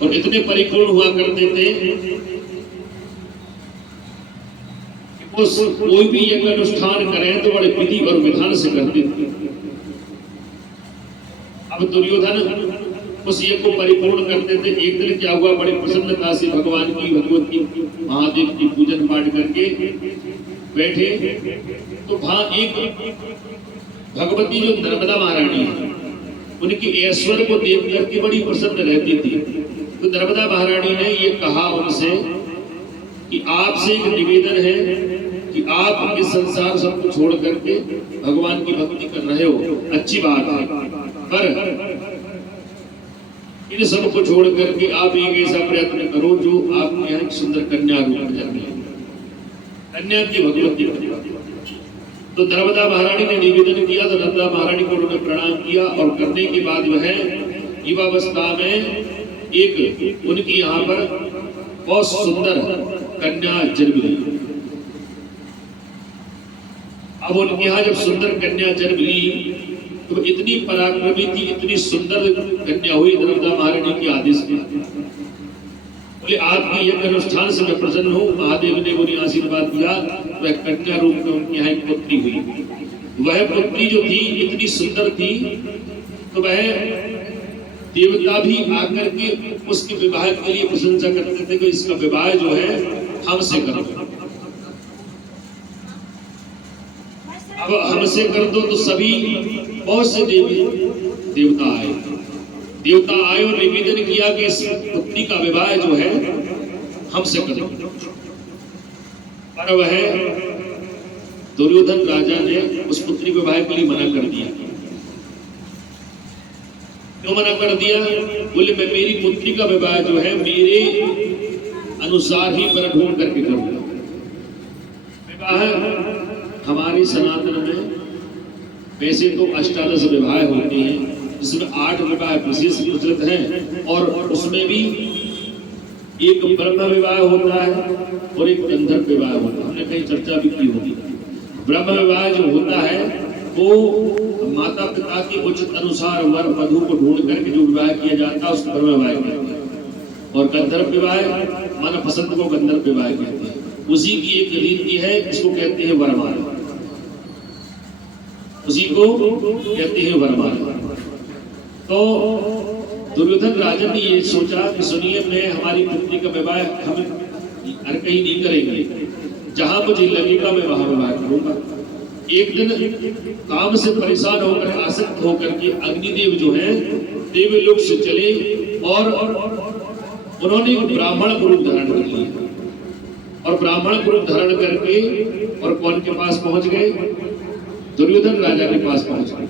और इतने परिपूर्ण हुआ करते थे कि कोई भी यज्ञ अनुष्ठान करें तो बड़े विधि और विधान से करते थे। अब दुर्योधन उस यज्ञ को परिपूर्ण करते थे। एक दिन क्या हुआ, बड़ी प्रसन्नता से भगवान की भगवत की महादेव की पूजन पाठ करके बैठे, तो वहां एक भगवती जो नर्मदा महारानी है, उनकी ऐश्वर्य को देख करके बड़ी प्रसन्न रहती थी। तो नर्मदा महारानी ने ये कहा उनसे कि आपसे एक निवेदन है कि आप इस संसार सबको छोड़ करके भगवान की भक्ति कर रहे हो, अच्छी बात है, पर इन सबको छोड़ करके आप एक ऐसा प्रयत्न करो जो आपके यहाँ एक सुंदर कन्या रूप में जन्मे, कन्या की भगवती। तो नर्मदा महारानी ने निवेदन किया, तो नर्मदा महारानी को उन्होंने प्रणाम किया और करने के बाद वह युवावस्था में एक उनकी यहाँ पर बहुत सुंदर कन्या जन्म ली। अब उनके यहाँ जब सुंदर कन्या जन्म ली तो इतनी पराक्रमी थी, इतनी सुंदर कन्या हुई नर्मदा महारानी के आदेश में। बोले आपकी यज्ञ अनुष्ठान से मैं प्रसन्न हूँ। महादेव ने उन्हें आशीर्वाद दिया, वह कन्या रूप में उनके यहाँ एक पुत्री हुई। वह पुत्री जो थी इतनी सुंदर थी, तो वह देवता भी आकर के उसके विवाह के लिए प्रशंसा करते थे कि इसका विवाह जो है हमसे करो, अब हमसे कर दो। तो सभी बहुत से देवता आए और निवेदन किया कि इस पुत्री का विवाह जो है हमसे करो। पर वह दुर्योधन राजा ने उस पुत्री के विवाह के लिए मना कर दिया। क्यों मना कर दिया? बोले मैं मेरी पुत्री का विवाह जो है मेरे अनुसार ही वर ढूंढ करके करूंगा। विवाह हमारे सनातन में वैसे तो अष्टादश विवाह होते हैं, जिसमें 8 विवाह विशेष प्रचलित हैं, और उसमें भी एक ब्रह्म विवाह होता है और एक गंधर्व विवाह होता है। हमने कहीं चर्चा भी की होगी। ब्रह्म विवाह जो होता है वो माता पिता के उचित अनुसार वर वधू को ढूंढ करके जो विवाह किया जाता है उसको ब्रह्म विवाह कहते हैं, और गंधर्व विवाह मन पसंद को गंधर्व विवाह कहते हैं। उसी की एक रीति है, इसको कहते हैं वरमाला, उसी को कहते हैं वरमाला। तो दुर्योधन राजा ने ये सोचा कि सुनिए, मैं हमारी पुत्री का विवाह हम हर कहीं नहीं करेंगे, जहां मुझे लगेगा मैं वहां विवाह करूंगा। एक दिन काम से परेशान होकर आसक्त होकर के अग्निदेव जो है देवलोक से चले और उन्होंने एक ब्राह्मण रूप धारण कर लिया, और ब्राह्मण रूप धारण करके और कौन के पास पहुंच गए? दुर्योधन राजा के पास पहुंच गए।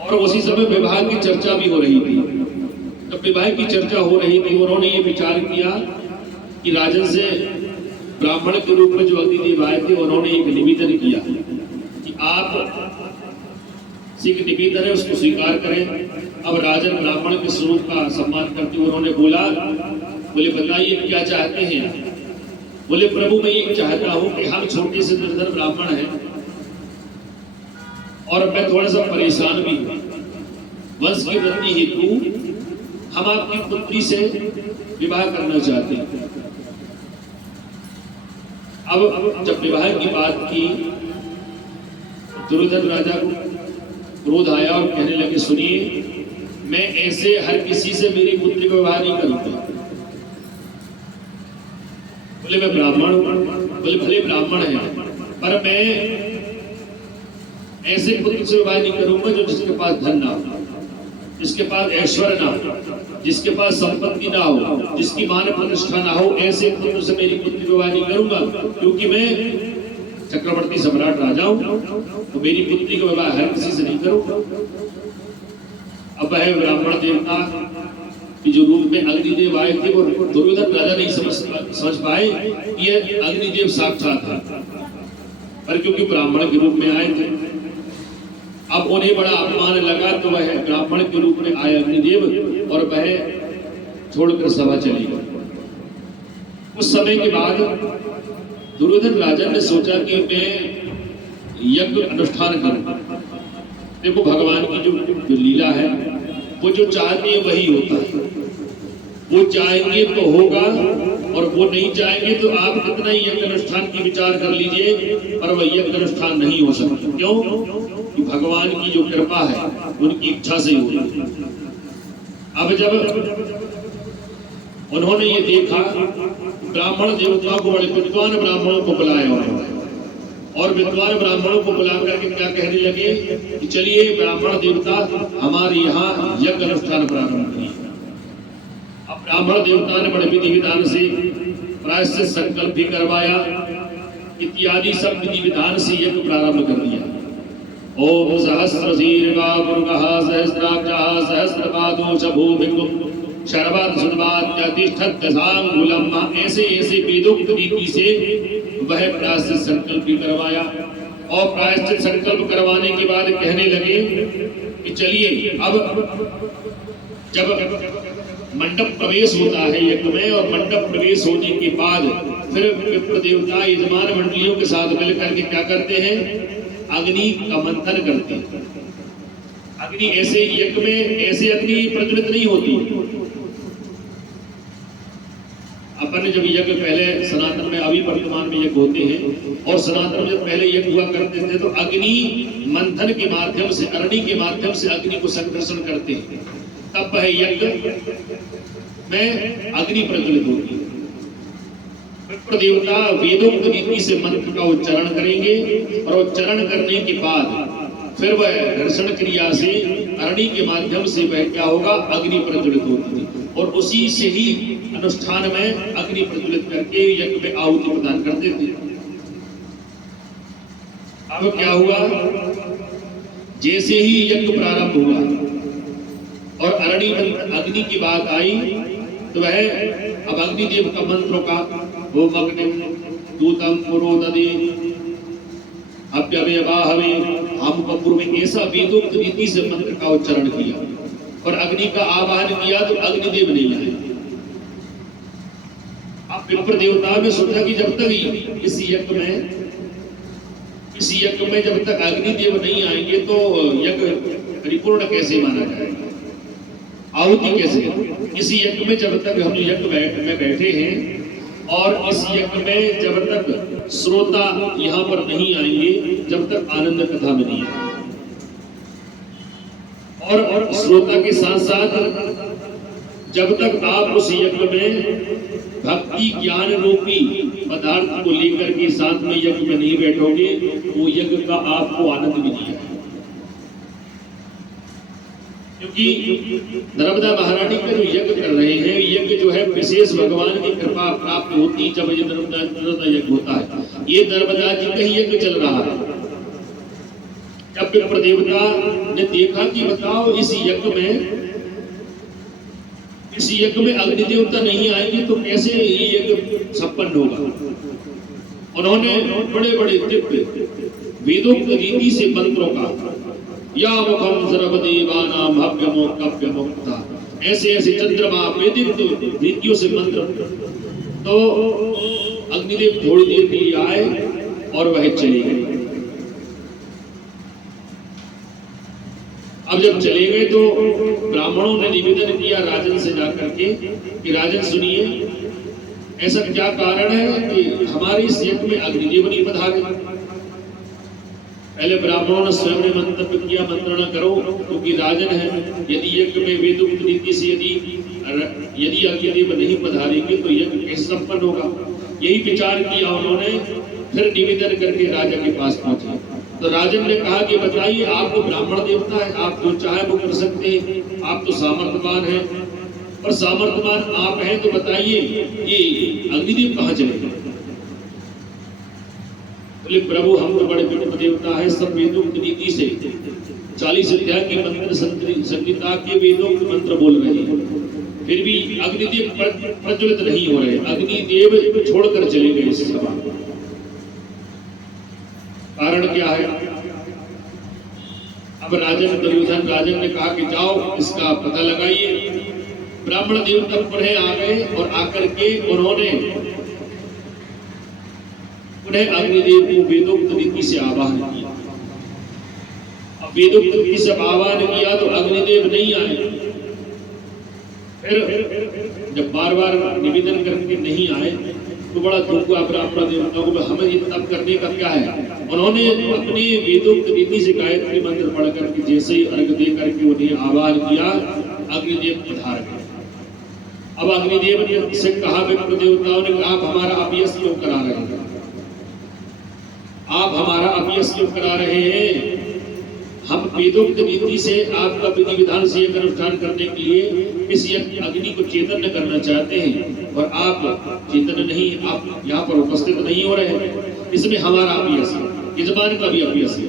और उसी समय विवाह की चर्चा भी हो रही थी। जब विवाह की चर्चा हो रही थी, उन्होंने ये विचार किया कि राजन से ब्राह्मण के रूप में जो अग्निदेव आए थे, उन्होंने एक निवेदन किया कि आप से एक निवेदन है उसको स्वीकार करें। अब राजन ब्राह्मण के स्वरूप का सम्मान करते हुए उन्होंने बोला, बोले बताइए क्या चाहते हैं? बोले प्रभु मैं ये चाहता हूं कि हम छोटे से निर्धन ब्राह्मण हैं और मैं थोड़ा सा परेशान भी हूं, वंश की वृद्धि हेतु हम आपकी पुत्री से विवाह करना चाहते हैं। अब जब विवाह की बात की, दुर्योधन राजा को क्रोध आया और कहने लगे, सुनिए, मैं ऐसे हर किसी से मेरी पुत्री का विवाह नहीं करूंगा। बोले मैं ब्राह्मण हूं। बोले भले ब्राह्मण है, पर मैं ऐसे पुत्र से विवाह नहीं करूंगा जो जिसके पास धन ना हो, जिसके पास ऐश्वर्य ना हो, जिसके पास संपत्ति ना हो, जिसकी मान प्रतिष्ठा ना हो, ऐसे पुत्र से मेरी पुत्री का विवाह नहीं करूंगा, क्योंकि मैं चक्रवर्ती सम्राट राजा हूं, तो मेरी पुत्री का विवाह हर किसी से नहीं करूंगा। अब वह ब्राह्मण देवता कि जो रूप में अग्निदेव आए थे वो दुर्योधन राजा नहीं समझ पाए ये अग्निदेव साक्षात था, पर क्योंकि ब्राह्मण के रूप में आए थे, अब उन्हें बड़ा अपमान लगा, तो वह ब्राह्मण के रूप में आए अग्निदेव और वह छोड़कर सभा चली गई। उस समय के बाद दुर्योधन राजा ने सोचा कि मैं यज्ञ अनुष्ठान करूं। देखो भगवान की जो लीला है वो जो चाहते हैं वही होता है। वो चाहेंगे तो होगा, और वो नहीं चाहेंगे तो आप कितना ही यज्ञ अनुष्ठान की विचार कर लीजिए, पर वह यज्ञ अनुष्ठान नहीं हो सकता। क्यों? कि भगवान की जो कृपा है उनकी इच्छा से ही होती है। अब जब उन्होंने ये देखा, ब्राह्मण देवताओं को, बड़े विद्वान ब्राह्मणों को बुलाया उन्होंने, और विद्वान ब्राह्मणों को बुला करके क्या कहने लगे कि चलिए ब्राह्मण देवता हमारे यहाँ यज्ञ अनुष्ठान प्रारंभ किए। अब ब्राह्मण देवता ने बड़े विधि विधान से प्रायश्चित संकल्प भी करवाया, इत्यादि सब विधि विधान से यज्ञ प्रारंभ कर दिया। ओम सहस्रशीर्षा मुरुगः सहस्राक्षः सहस्रपादो च भूमिकुं शर्वत् सुन्वात्यतिष्ठत्यसाङ्गुलम्। ऐसे ऐसे वेदोक्त रीति से वह प्रायश्चित संकल्प भी करवाया, और प्रायश्चित संकल्प करवाने के बाद कहने लगे कि चलिए अब जब मंडप प्रवेश होता है यज्ञ में, और मंडप प्रवेश होने के बाद फिर विप्र देवता यजमान मंडलियों के साथ मिलकर के क्या करते हैं? अग्नि का मंथन करते हैं। अग्नि ऐसे यज्ञ में ऐसे अग्नि प्रज्वलित नहीं होती। अपन जब यज्ञ पहले सनातन में, अभी वर्तमान में यज्ञ होते हैं, और सनातन में जब पहले यज्ञ हुआ करते थे तो अग्नि मंथन के माध्यम से, अरणि के माध्यम से अग्नि को संकर्षण करते हैं, तब वह यज्ञ में अग्नि प्रज्वलित होती है। विप्र देवता वेदोक्त रीति से मंत्र का उच्चारण करेंगे, और उच्चारण करने के बाद फिर वह घर्षण क्रिया से अरणि के माध्यम से वह क्या होगा? अग्नि प्रज्वलित होती है, और उसी से ही अनुष्ठान में अग्नि प्रज्वलित करके यज्ञ में आहुति प्रदान करते थे। अब क्या हुआ? जैसे ही यज्ञ प्रारंभ हुआ और अग्नि की बात आई, तो वह अब अग्निदेव का मंत्रों का ओम अग्निम दूतम पुरोदधे अप्यवेवाहवे हम कपूर में ऐसा वेदोक्त रीति से मंत्र का उच्चारण किया और अग्नि का आवाहन किया, तो अग्निदेव नहीं आए। अब विप्र देवता ने सोचा कि जब तक इस यज्ञ में जब तक अग्निदेव नहीं आएंगे तो यज्ञ परिपूर्ण कैसे माना जाएगा, आहुति कैसे? इस यज्ञ में जब तक हम यज्ञ में बैठे हैं और इस यज्ञ में जब तक श्रोता यहाँ पर नहीं आएंगे, जब तक आनंद कथा में नहीं आएंगे, और श्रोता के साथ साथ जब तक आप उस यज्ञ में भक्ति ज्ञान रूपी पदार्थ को लेकर के साथ में यज्ञ में नहीं बैठोगे, वो यज्ञ का आपको आनंद भी नहीं आएगा। क्योंकि नर्मदा महारानी का जो यज्ञ कर रहे हैं, यज्ञ जो है विशेष भगवान की कृपा प्राप्त होती है जब ये नर्मदा यज्ञ होता है। ये नर्मदा जी का यज्ञ चल रहा है। जब विप्र देवता ने देखा कि बताओ इस यज्ञ में अग्नि देवता नहीं आएंगे तो कैसे ये यज्ञ संपन्न होगा, उन्होंने बड़े बड़े दिव्य वेदोक्त रीति से मंत्रों का या मुखम सर्वदेवानां भव्यमोक्तव्यमुक्ता, ऐसे ऐसे चंद्रमा वेदिक रीतियों से मंत्र, तो अग्निदेव थोड़ी देर के लिए आए और वह चले गए। अब जब चले गए तो ब्राह्मणों ने निवेदन किया राजन से जाकर के कि राजन सुनिए, ऐसा क्या कारण है कि हमारे इस यज्ञ में अग्निदेव नहीं पधारे? पहले ब्राह्मणों ने स्वयं ने मंतव्य किया, मंत्रणा करो, क्योंकि राजन है, यदि यज्ञ में वेदोक्त रीति से यदि अग्निदेव नहीं पधारेंगे तो यज्ञ कैसे संपन्न होगा? यही विचार किया उन्होंने। फिर निवेदन करके राजा के पास पहुंचे तो राजन ने कहा कि बताइए, आप तो ब्राह्मण देवता है, आप जो चाहे वो कर सकते हैं, आप तो सामर्थ्यवान हैं, और सामर्थ्यवान आप हैं तो बताइए ये अग्निदेव कहाँ चले गए? बोले प्रभु हम तो बड़े विप्र देवता है, सब वेदोक्त रीति से 40 अध्याय की मंत्र संहिता के वेदोक्त मंत्र बोल रहे हैं, फिर भी अग्निदेव प्रज्वलित नहीं हो रहे। अग्निदेव छोड़कर चले गए इस सभा। कारण क्या है? अब दुर्योधन राजन ने कहा कि जाओ इसका पता लगाइए। ब्राह्मण देवता पुनः आ गए और आकर के उन्होंने पुनः अग्निदेव को वेदोक्त रीति से आवाहन किया। अब वेदोक्त रीति से आवाहन किया तो अग्निदेव नहीं आए। फिर जब बार बार निवेदन करके नहीं आए तो बड़ा दुख हुआ ब्राह्मण देवताओं को, हमें ये तप करने का क्या है। उन्होंने अपनी वेदोक्त रीति से गायत्री मंत्र पढ़ करके जैसे ही अर्घ दे करके उन्हें आह्वान किया, अग्निदेव पधार गए। अब अग्निदेव ने से कहा, विप्र देवताओं ने कहा, आप हमारा अपयश क्यों करा रहे हैं, आप हमारा अपयश क्यों करा रहे हैं। हम वेदोक्त रीति से आपका विधि विधान से अनुष्ठान करने के लिए इस अग्नि को चेतन करना चाहते हैं और आप चेतन नहीं, आप यहाँ पर उपस्थित नहीं हो रहे हैं, इसमें हमारा अपयश है, यजमान का भी अपयश है।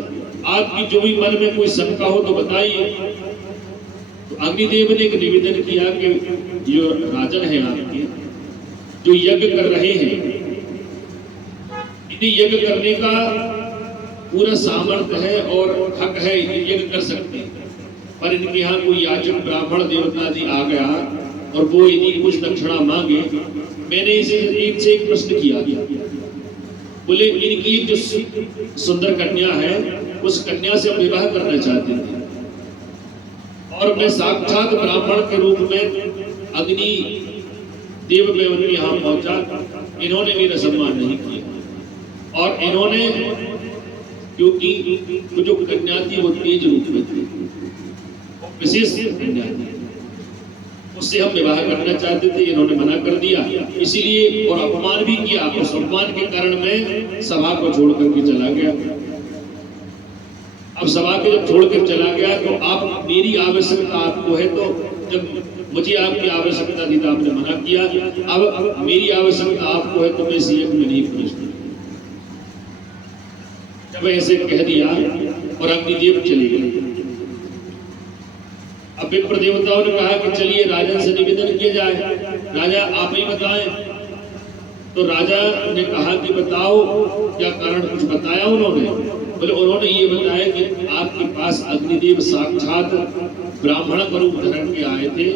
आपकी जो भी मन में कोई शंका हो तो बताइए। तो अग्निदेव ने एक निवेदन किया कि जो राजन है आपके, जो यज्ञ कर रहे हैं, इन्हें यज्ञ करने का पूरा सामर्थ्य है और हक है, यज्ञ कर सकते हैं, पर इनके यहाँ कोई याचक ब्राह्मण देवता आदि आ गया और वो यदि कुछ दक्षिणा मांगे। मैंने इसे एक से एक प्रश्न किया, बोले इनकी जो सुंदर कन्या है उस कन्या से हम विवाह करना चाहते थे और मैं साक्षात ब्राह्मण के रूप में अग्नि देव में उनके यहाँ पहुंचा, इन्होंने मेरा सम्मान नहीं किया और इन्होंने, क्योंकि वो जो कन्या थी वो तेज रूप में थी, विशेष कन्या थी, उससे हम विवाह करना चाहते थे, इन्होंने मना कर दिया, इसीलिए और अपमान भी किया। उस अपमान के कारण मैं सभा को छोड़ करके चला गया। अब सभा के जब छोड़ कर चला गया तो आप, मेरी आवश्यकता आपको है, तो जब मुझे आपकी आवश्यकता थी तो आपने मना किया, अब मेरी आवश्यकता आपको है तो मैं इस यज्ञ में नहीं पहुंचती। जब ऐसे कह दिया और अग्निदेव चले गए। अब विप्र देवताओं ने कहा कि चलिए राजा से निवेदन किया जाए, राजा आप ही बताएं। तो राजा ने कहा कि बताओ क्या कारण, कुछ बताया उन्होंने। बोले उन्होंने ये बताया कि आपके पास अग्निदेव साक्षात ब्राह्मण का रूप धारण के आए थे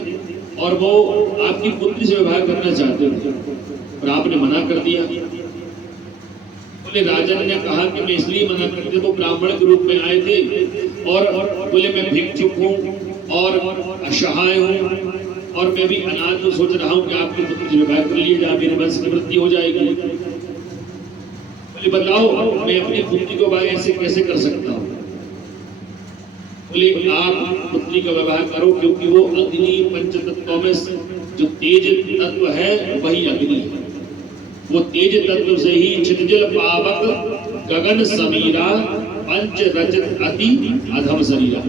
और वो आपकी पुत्री से विवाह करना चाहते थे और आपने मना कर दिया। बोले राजन ने कहा कि मैं इसलिए मना करते, वो ब्राह्मण के रूप में आए थे और बोले मैं भिक्षुक हूँ और असहाय हूँ और मैं भी अनाथ हूँ, सोच रहा हूँ कि आपकी पुत्री से विवाह कर लिए जाए, मेरे वंश की वृद्धि हो जाएगी। बोले बताओ मैं अपनी पुत्री को ऐसे कैसे कर सकता हूँ। बोले आप पुत्री का विवाह करो, क्योंकि वो अग्नि पंच तत्वों में जो तेज तत्व है वही अग्नि है। वो तेज तत्व से ही क्षितिजल पावक गगन समीरा पंच रजत अति अधम शरीरा।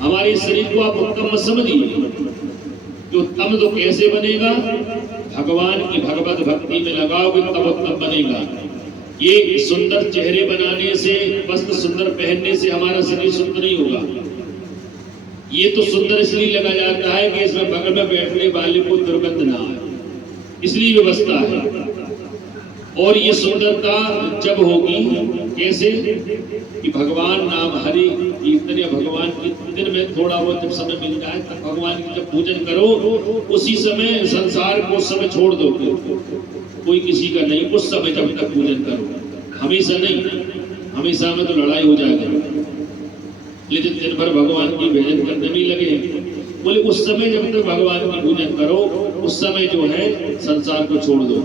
हमारे शरीर को आप उत्तम मत समझिए, जो उत्तम तो कैसे बनेगा, भगवान की भगवत भक्ति में लगाओगे तब उत्तम बनेगा। ये सुंदर चेहरे बनाने से, वस्त्र सुंदर पहनने से हमारा शरीर सुंदर नहीं होगा। ये तो सुंदर इसलिए लगा जाता है कि इसमें बगल में बैठने वाले को दुर्गंध ना आए, इसलिए व्यवस्था है। और ये सुंदरता जब होगी कैसे, कि भगवान नाम हरि कीर्तन या भगवान कीर्तन में थोड़ा बहुत जब समय मिल जाए तब भगवान की जब पूजन करो, उसी समय संसार को उस समय छोड़ दो, कोई किसी का नहीं, उस समय जब तक पूजन करो, हमेशा नहीं। हमेशा में तो लड़ाई हो जाएगी, लेकिन दिन भर भगवान की भजन करने में लगे। बोले उस समय जब तक भगवान की पूजन करो, उस समय जो है संसार को छोड़ दो।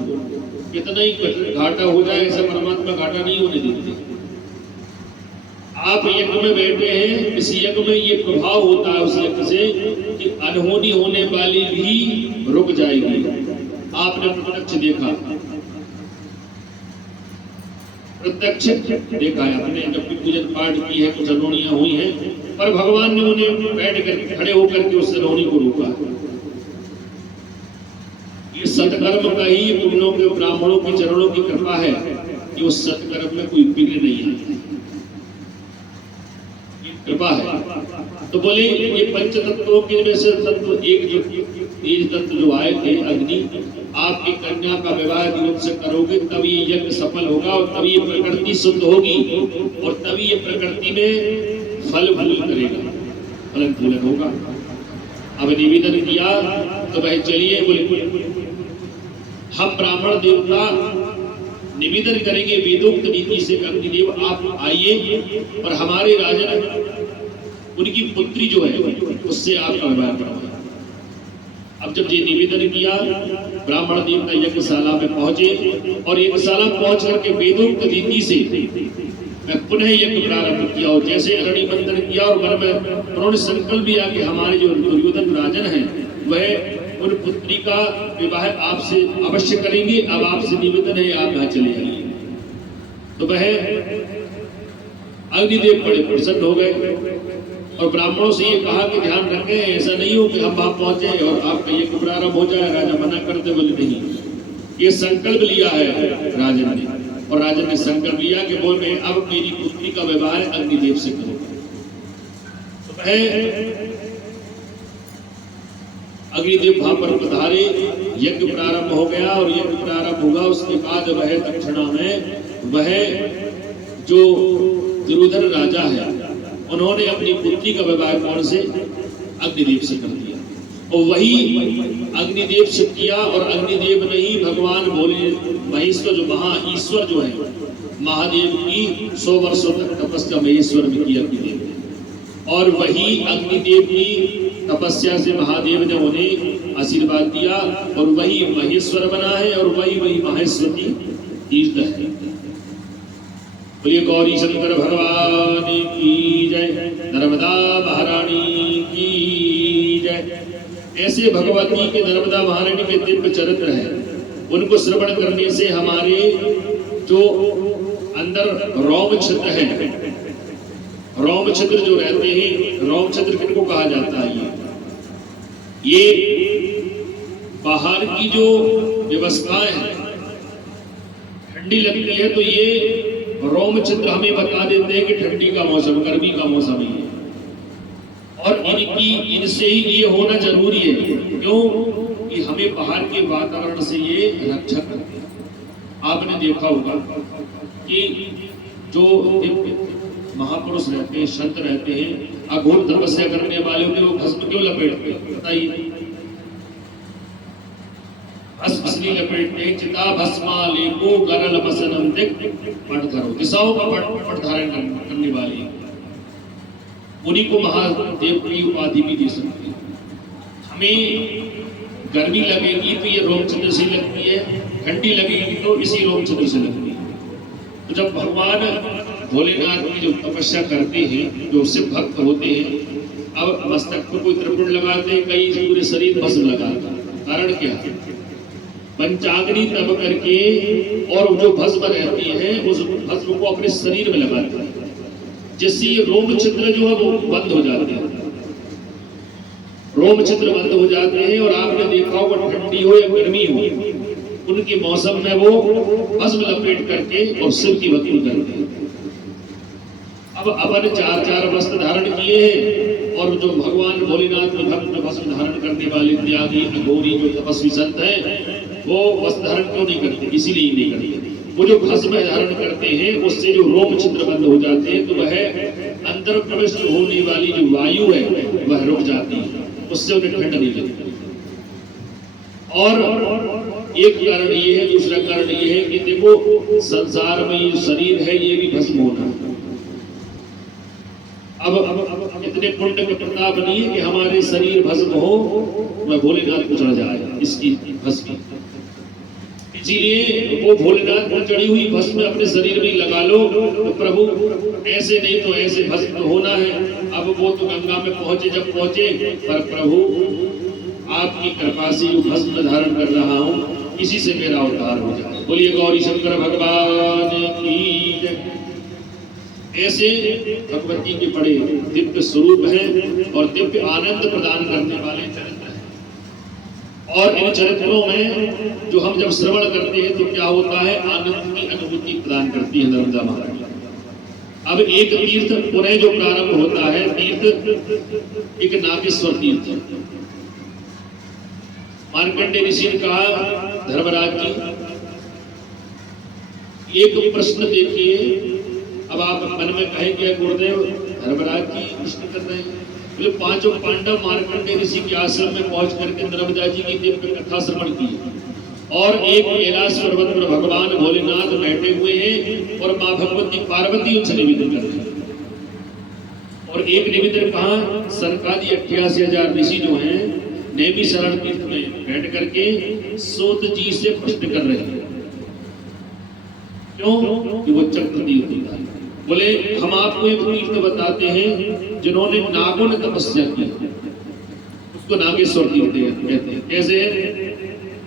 कितना ही घाटा हो जाए, ऐसा परमात्मा घाटा नहीं होने देते। आप यज्ञ में बैठे हैं, इस यज्ञ में ये प्रभाव होता है उस यज्ञ से कि अनहोनी होने वाली भी रुक जाएगी। आपने प्रत्यक्ष देखा, प्रत्यक्ष देखा है आपने, जब भी पूजन पाठ की है, कुछ अनहोनियां हुई हैं, पर भगवान ने उन्हें बैठ कर खड़े होकर के उस अनहोनी को रोका। ये सत्कर्म का ही पुण्यों के ब्राह्मणों के चरणों की कृपा है कि उस सत्कर्म में कोई विघ्न नहीं है, कृपा है। तो बोले ये पंच तत्वों के में से तत्व एक जो तेज तत्व जो आए थे अग्नि, आपकी कन्या का विवाह यदि उनसे करोगे तब ये यज्ञ सफल होगा और तभी ये प्रकृति शुद्ध होगी और तभी ये प्रकृति में फल फूल करेगा, फलन फूलन होगा। अब निवेदन किया तो भाई चलिए, बोले हम ब्राह्मण देवता निवेदन करेंगे वेदोक्त रीति से, अग्निदेव आप आइए और हमारे राजा उनकी पुत्री जो है उससे आप विवाह करवाएं। अब जब ये निवेदन किया, ब्राह्मण देवता यज्ञशाला में पहुंचे और यज्ञशाला पहुंच करके वेदोक्त रीति से मैं पुनः यज्ञ प्रारंभ किया और जैसे अरणी बंधन किया और मन में उन्होंने संकल्प लिया कि हमारे जो दुर्योधन राजन हैं वह उन पुत्री का विवाह आपसे अवश्य करेंगे। अब आपसे निवेदन है आप यहाँ चले आइए। तो वह अग्निदेव बड़े प्रसन्न हो गए और ब्राह्मणों से ये कहा कि ध्यान रखें, ऐसा नहीं हो कि हम वहां पहुंचे और आपका यज्ञ प्रारंभ हो जाए। राजा मना करते बोले नहीं, ये संकल्प लिया है राजन ने, और राजन ने संकल्प लिया कि बोल मैं अब मेरी पुत्री का विवाह अग्निदेव से करूंगा। तो वह अग्निदेव वहां पर पधारे, यज्ञ प्रारंभ हो गया और यज्ञ प्रारंभ होगा। उसके बाद वह दक्षिणा में वह जो दुर्योधन राजा है उन्होंने अपनी पुत्री का विवाह कौन से? अग्निदेव से कर दिया। और वही अग्निदेव से किया और अग्निदेव ने ही भगवान भोले महेश्वर जो महा ईश्वर जो है महादेव की 100 वर्षों तक तपस्या महेश्वर में की अग्निदेव ने, और वही अग्निदेव की तपस्या से महादेव ने उन्हें आशीर्वाद दिया और वही महेश्वर बना है और वही महेश्वरी तीर्थ है। बोलिए गौरी शंकर भगवान की जय, नर्मदा महारानी की जय। ऐसे भगवती के नर्मदा महारानी के दिव्य चरित्र है, उनको श्रवण करने से हमारे जो अंदर रोम छिद्र है, रोम छिद्र जो रहते हैं, रोम छिद्र किनको कहा जाता है? ये बाहर की जो व्यवस्थाएं है, ठंडी लगती है तो ये रोम छिद्र हमें बता देते हैं कि ठंडी का मौसम, गर्मी का मौसम है, और इनसे ही ये होना जरूरी है। क्यों कि हमें बाहर के वातावरण से ये रक्षा करते हैं। आपने देखा होगा कि जो महापुरुष रहते हैं, संत रहते हैं, अघोर तपस्या करने वाले होते हैं, वो भस्म क्यों लपेटते हैं? बताइए। भस्म इसलिए लपेटते हैं, चिता भस्मा लेको गरल बसनम दिक पट धरो, दिशाओं का पट धारण करने वाले उन्हीं को महादेव की उपाधि भी दे सकते हैं। हमें गर्मी लगेगी तो ये रोम छिद्र से लगती है, ठंडी लगेगी तो इसी रोम छिद्र से लगती है। तो जब भगवान भोलेनाथ की जो तपस्या करते हैं, जो शिव भक्त होते हैं, अब मस्तक पर कोई त्रिपुट लगाते हैं, कई पूरे शरीर भस्म लगाते हैं। कारण क्या है? पंचाग्नि तप करके और जो भस्म रहती है उस भस्म को अपने शरीर में लगाते हैं, जिससे ये रोम छिद्र जो है वो बंद हो जाते हैं। रोम छिद्र बंद हो जाते हैं और आपने देखा होगा ठंडी हो या गर्मी हो, उनके मौसम में वो भस्म लपेट करके और शिव की भक्ति करते हैं। अब अपन 4 वस्त्र धारण किए हैं और जो भगवान भोलेनाथ के भक्त भस्म धारण करने वाले त्यागी अघोरी जो तपस्वी संत हैं वो वस्त्र धारण क्यों नहीं करते? इसीलिए नहीं करते। वो जो भस्म धारण करते हैं उससे जो रोम छिद्र बंद हो जाते हैं तो वह अंदर प्रविष्ट होने वाली जो वायु है वह रुक जाती है, उससे उन्हें ठंड नहीं लगती। और एक कारण ये है, दूसरा कारण ये है कि देखो संसार में ये शरीर है ये भी भस्म होना। अब इतने पुण्य के प्रताप नहीं है कि हमारे शरीर भस्म हो, वह भोलेनाथ को चढ़ जाए इसकी भस्म। इसीलिए वो भोलेनाथ को चढ़ी हुई भस्म अपने शरीर में लगा लो तो प्रभु ऐसे नहीं तो ऐसे भस्म होना है। अब वो तो गंगा में पहुंचे, जब पहुंचे पर प्रभु आपकी कृपा से जो भस्म धारण कर रहा हूँ इसी से मेरा उद्धार हो जाए। बोलिए गौरी शंकर भगवान की जय। ऐसे भगवती के बड़े दिव्य स्वरूप हैं और दिव्य आनंद प्रदान करने वाले चरित्र हैं। और इन चरित्रों में जो हम जब श्रवण करते हैं तो क्या होता है? आनंद की अनुभूति प्रदान करती है नर्मदा महारानी। अब एक तीर्थ पुनः जो प्रारंभ होता है, तीर्थ एक नागेश्वर तीर्थ। मार्कंडेय ऋषि ने कहा धर्मराज जी एक प्रश्न देखिए। अब आप मन में कहेंगे गुरुदेव धर्मराज जी प्रश्न कर रहे हैं, बोले 5 पांडव मार्कंडेय ऋषि के आश्रम में पहुंच करके नर्मदा जी की दिव्य कथा श्रवण की और एक कैलाश पर्वत पर भगवान भोलेनाथ बैठे हुए हैं और मां भगवती पार्वती उनसे निवेदन कर रहे हैं। और एक निवेदन कहा सरकारी 88,000 ऋषि जो हैं नेमी शरण तीर्थ में बैठ करके सूत जी से प्रश्न कर रहे हैं। क्यों? कि वो चक्रतीर्थ था। बोले हम आपको एक तीर्थ बताते हैं जिन्होंने नागों ने तपस्या की, उसको नागेश्वर तीर्थ कहते हैं। कैसे?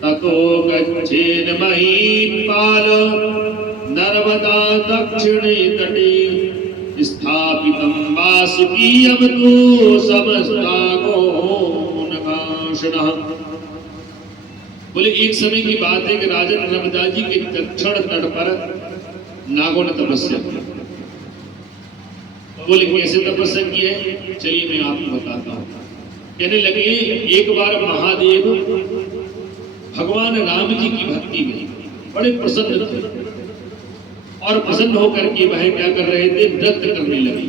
ततो गच्छेन महीपाल नर्मदा दक्षिणे तटे स्थापितं वासुकीयं तु समस्तागो नकाशनः। बोले एक समय की बात है कि राजा नर्मदा जी के दक्षिण तट पर नागों ने तपस्या की। बोले कैसे तपस्या की है? चलिए मैं आपको बताता हूँ। कहने लगे एक बार महादेव भगवान राम जी की भक्ति में बड़े प्रसन्न थे और प्रसन्न होकर के वह क्या कर रहे थे? नृत्य करने लगे।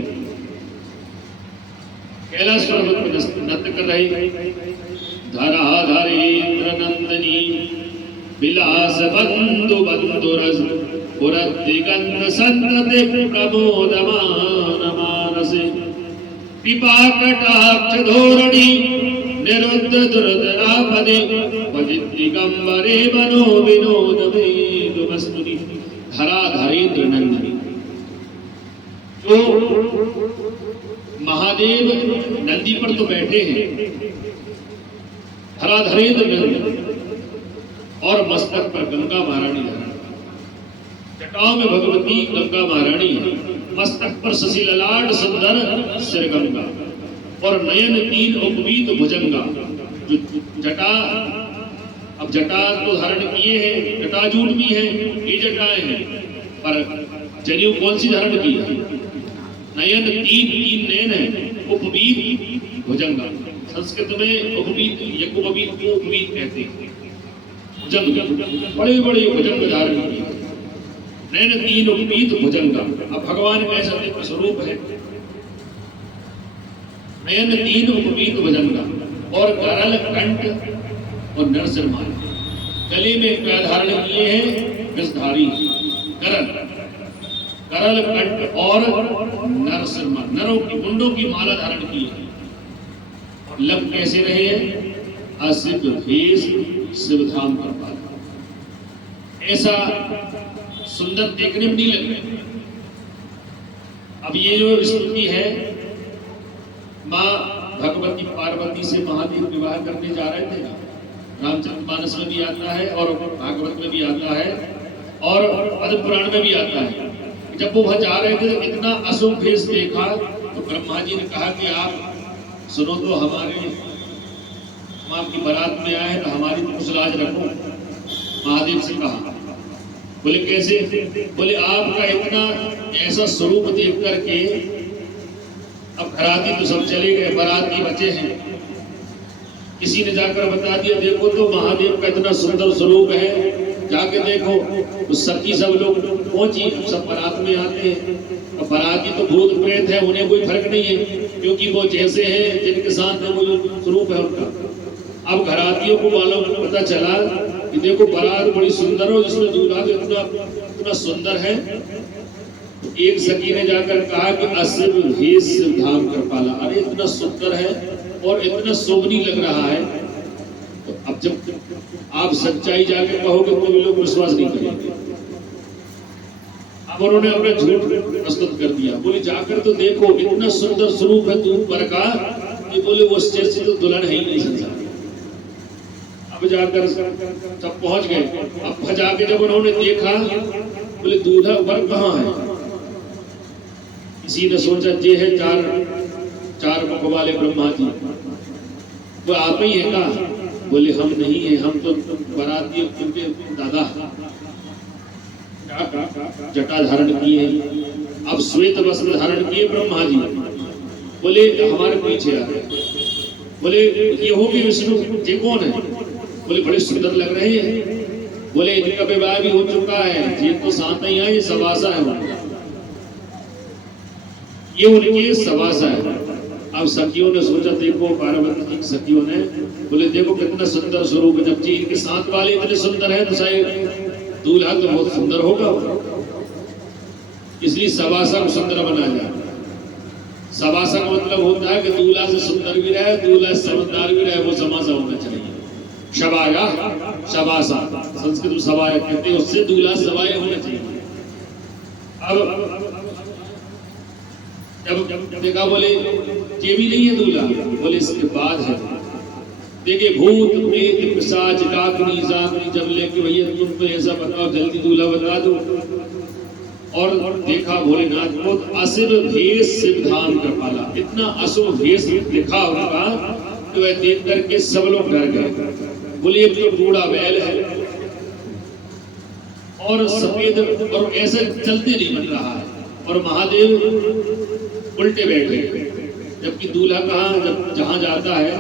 कैलाश पर्वत पर नृत्य कर रहे। धराधरेन्द्र नंदनी विलास बंधु बंधुरस पुरद्दिगंध संतते प्रमोदमान मानसे कृपा कटाक्ष धोरणी निरुद्ध दुर्धरापदे दिगंबरे मनो विनोद मेदुमस्तुति। धराधरेन्द्र नंदनी, जो महादेव नंदी पर तो बैठे हैं, धराधरेन्द्र नंदनी, और मस्तक पर गंगा महारानी धारण, जटाओं में भगवती गंगा महारानी है, मस्तक पर शशि ललाट सुंदर सिर गंगा और नयन तीन उपवीत भुजंगा। जो जटा, अब जटा तो धारण किए हैं, जटाजूट भी है, ये जटाएं हैं, पर जनेऊ कौन सी धारण की है? नयन तीन नयन है, उपवीत भुजंगा। संस्कृत में उपवीत यज्ञोपवीत को उपवीत कहते हैं। भुजंग, बड़े बड़े भुजंग धारण किए, नयन तीन उपवीत भुजंगा। अब भगवान कैसा दिव्य स्वरूप है? नयन तीन उपवीत भुजंगा और करल कंठ और नरसिम्हा, गले में क्या धारण किए हैं? विषधारी करल, करल कंठ और नरसिम्हा, नरों की मुंडों की माला धारण की है। और लग कैसे रहे हैं? असिद्ध भेष शिवधाम कर पाता, ऐसा सुंदर देखने में नहीं लग रहे। अब ये जो स्तुति है, माँ भगवती पार्वती से महादेव विवाह करने जा रहे थे ना, रामचरितमानस में भी आता है और भागवत में भी आता है और पद्म पुराण में भी आता है। जब वो वहां जा रहे थे तो इतना अशुभ भेष देखा तो ब्रह्मा जी ने कहा कि आप सुनो तो, हम आपकी बारात में आए हैं तो हमारी तो कुछ लाज रखो। महादेव से कहा। बोले कैसे? बोले आपका इतना ऐसा स्वरूप देख करके अब घराती तो सब चले गए, बाराती बचे हैं। किसी ने जाकर बता दिया देखो तो महादेव का इतना सुंदर स्वरूप है, जाके देखो। तो सखी सब लोग पहुंची, सब बारात में आते हैं और बाराती तो भूत प्रेत है, उन्हें कोई फर्क नहीं है क्योंकि वो जैसे हैं जिनके साथ है वो स्वरूप है उनका। अब घरातियों को मालूम पता चला कि देखो बारात बड़ी सुंदर हो, जिसमें दूल्हा भी इतना सुंदर है। तो एक सखी ने जाकर कहा कि असिव भेष शिवधाम कर पाला, अरे इतना सुंदर है और इतना शोभनी लग रहा है। तो अब जब आप सच्चाई जाकर कहोगे तो भी लोग विश्वास नहीं करेंगे। अब उन्होंने अपना झूठ प्रस्तुत कर दिया। बोले जाकर तो देखो इतना सुंदर स्वरूप है दूध पर का, ये बोले वो जैसी तो दुल्हन है ही नहीं संसार। अब जाकर सब पहुंच गए। अब जाके जब उन्होंने देखा बोले दूल्हा वर कहाँ है? किसी ने सोचा ये है चार मुख वाले ब्रह्मा जी, वो आप ही है का? बोले हम नहीं है, हम तो बाराती उनके दादा जटा धारण किए, अब श्वेत वस्त्र धारण किए ब्रह्मा जी। बोले हमारे पीछे आ गए। बोले ये हो भी विष्णु, ये कौन है? बोले बड़े सुंदर लग रहे हैं। बोले इनका विवाह भी हो चुका है, ये तो साथ ही है, ये सवासा है उनका, ये उनकी सवासा है। अब सखियों ने सोचा देखो पार्वती की सखियों ने बोले देखो कितना सुंदर स्वरूप है, जब जी इनके साथ वाले इतने सुंदर है तो शायद दूल्हा तो बहुत सुंदर होगा, इसलिए सवासा को सुंदर बनाया जाए। सवासा का मतलब होता है कि दूल्हा से सुंदर भी रहे, दूल्हा समझदार भी रहे, वो समासा होना शबाया शबासा, संस्कृत में सवाया कहते हैं, उससे दूल्हा सवाया होना चाहिए। अब जब देखा बोले ये भी नहीं है दूल्हा, बोले इसके बाद है। देखे भूत प्रेत पिशाच डाकनी जाकनी जब लेके भैया तुम तो ऐसा बताओ, जल्दी दूल्हा बता दो। और देखा भोलेनाथ को असुर भेष सिद्धांत कृपाला, इतना असुर भेष दिखा उनका तो वह देख करके सब लोग डर गए। बोले तो बूढ़ा बैल है और सफेद और ऐसे चलते नहीं बन रहा है, और महादेव उल्टे बैठ गए। जबकि दूल्हा कहाँ जब जहां जाता है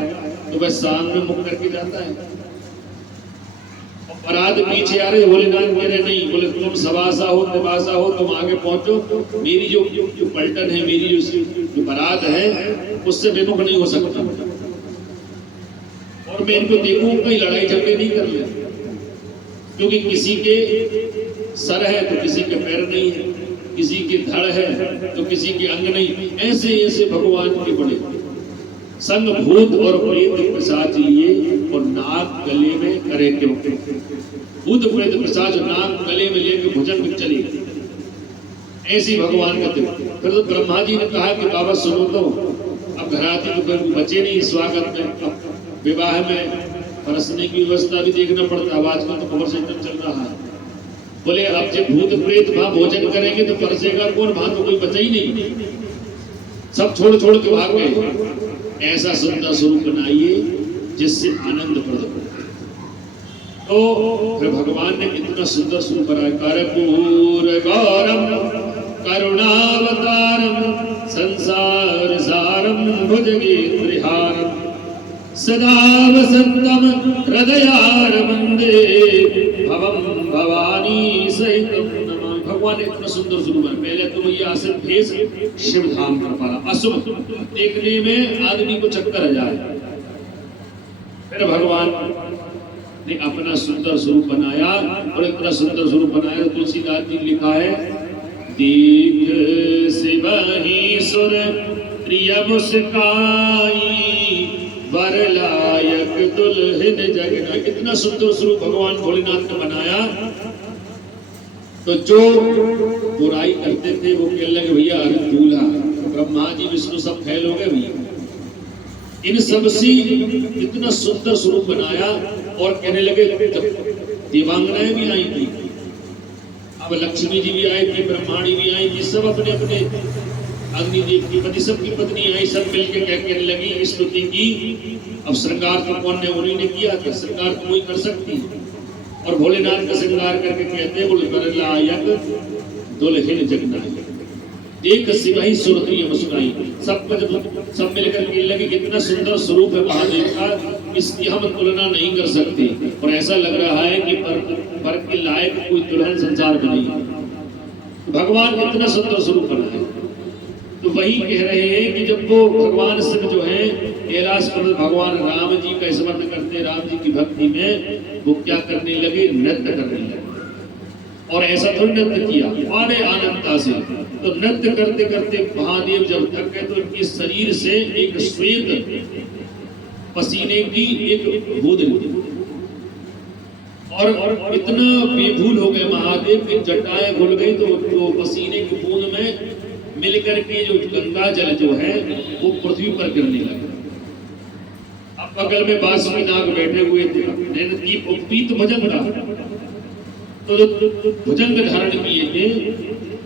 तो वह सामने मुख करके जाता है, बारात पीछे आ रहे। भोलेनाथ कह रहे नहीं, बोले तुम सवासा हो निवासा हो, तुम आगे पहुंचो, मेरी जो पलटन है, मेरी जो बारात है उससे विमुख नहीं हो सकता, और मैं इनको देखूं कहीं लड़ाई झगड़े नहीं कर ले, क्योंकि किसी के सर है तो किसी के पैर नहीं है, किसी के धड़ है तो किसी के अंग नहीं। ऐसे ऐसे भगवान के बड़े संग भूत और प्रेत पिशाच लिए और नाग गले में करे क्यों, भूत प्रेत पिशाच नाग गले में लेकर भुजंग चले, ऐसी भगवान का। फिर तो ब्रह्मा जी ने कहा कि बाबा सुनो तो, अब घराती तो कोई बचे नहीं स्वागत में, अब विवाह में परसने की व्यवस्था भी देखना पड़ता है, आवाज का तो पावर सिस्टम चल रहा है। बोले अब जब भूत प्रेत वहां भोजन करेंगे तो परसेगा कौन, वहां तो कोई बचा ही नहीं, सब छोड़ छोड़ के भाग गए। ऐसा सुंदर स्वरूप बनाइए जिससे आनंद प्रद हो। तो फिर भगवान ने इतना सुंदर स्वरूप बनाया, कर्पूर गौरम करुणावतारम संसार सारम भुजगेन्द्रहारम सदा वसंतम हृदयारविंदे भवम भवानी सहितम नमामि। भगवान ने इतना सुंदर स्वरूप बनाया। पहले तो ये आसन भेष शिव धाम कर पाला, अशुभ देखने में आदमी को चक्कर आ जाए। फिर भगवान ने अपना सुंदर स्वरूप बनाया, और इतना सुंदर स्वरूप बनाया तो तुलसीदास जी लिखा है, देख शिवहि सुर प्रिय मुस्काई वर लायक दुल्हन जगना। इतना सुंदर स्वरूप भगवान भोलेनाथ ने बनाया, तो जो बुराई करते थे वो कहने लगे भैया अरे दूल्हा, ब्रह्मा जी विष्णु सब फैल हो गए भैया। इन सब से इतना सुंदर स्वरूप बनाया, और कहने लगे देवांगनाएं भी आई थी, अब लक्ष्मी जी भी आई थी, ब्रह्माणी भी आई थी, सब अपने अपने अग्निदेव की पति सबकी पत्नी आई, सब मिलके क्या कहने लगी स्तुति की। अब श्रृंगार तो कौन ने, उन्हीं ने किया था, श्रृंगार तो वही कर सकती है। और भोलेनाथ का श्रृंगार करके कहते बोले वर लायक दुल्हन जगना, देख शिवहि सुर प्रिय मुस्काई। सब सब मिलकर कहने लगे कितना सुंदर स्वरूप है महादेव का, इसकी हम तुलना नहीं कर सकते, और ऐसा लग रहा है कि पर के लायक कोई दुल्हन संसार में नहीं है। भगवान इतना सुंदर स्वरूप बना है। तो वही कह रहे हैं कि जब वो भगवान शिव जो है कैलाश पर भगवान राम जी का स्मरण करते, राम जी की भक्ति में वो क्या करने लगे, नृत्य करने लगे। और ऐसा तो नृत्य किया बड़े आनंदता से। तो नृत्य करते करते महादेव जब थक गए तो इनके शरीर से एक श्वेत पसीने की एक बूंद निकली, और इतना बेभूल हो गए महादेव की जटाएं घुल गई, तो पसीने की बूंद में मिलकर के जो गंगा जल जो है वो पृथ्वी पर गिरने लगा। अब बगल में बासुकी नाग बैठे हुए थे, पीत भुजंग था, तो भुजंग धारण किए थे।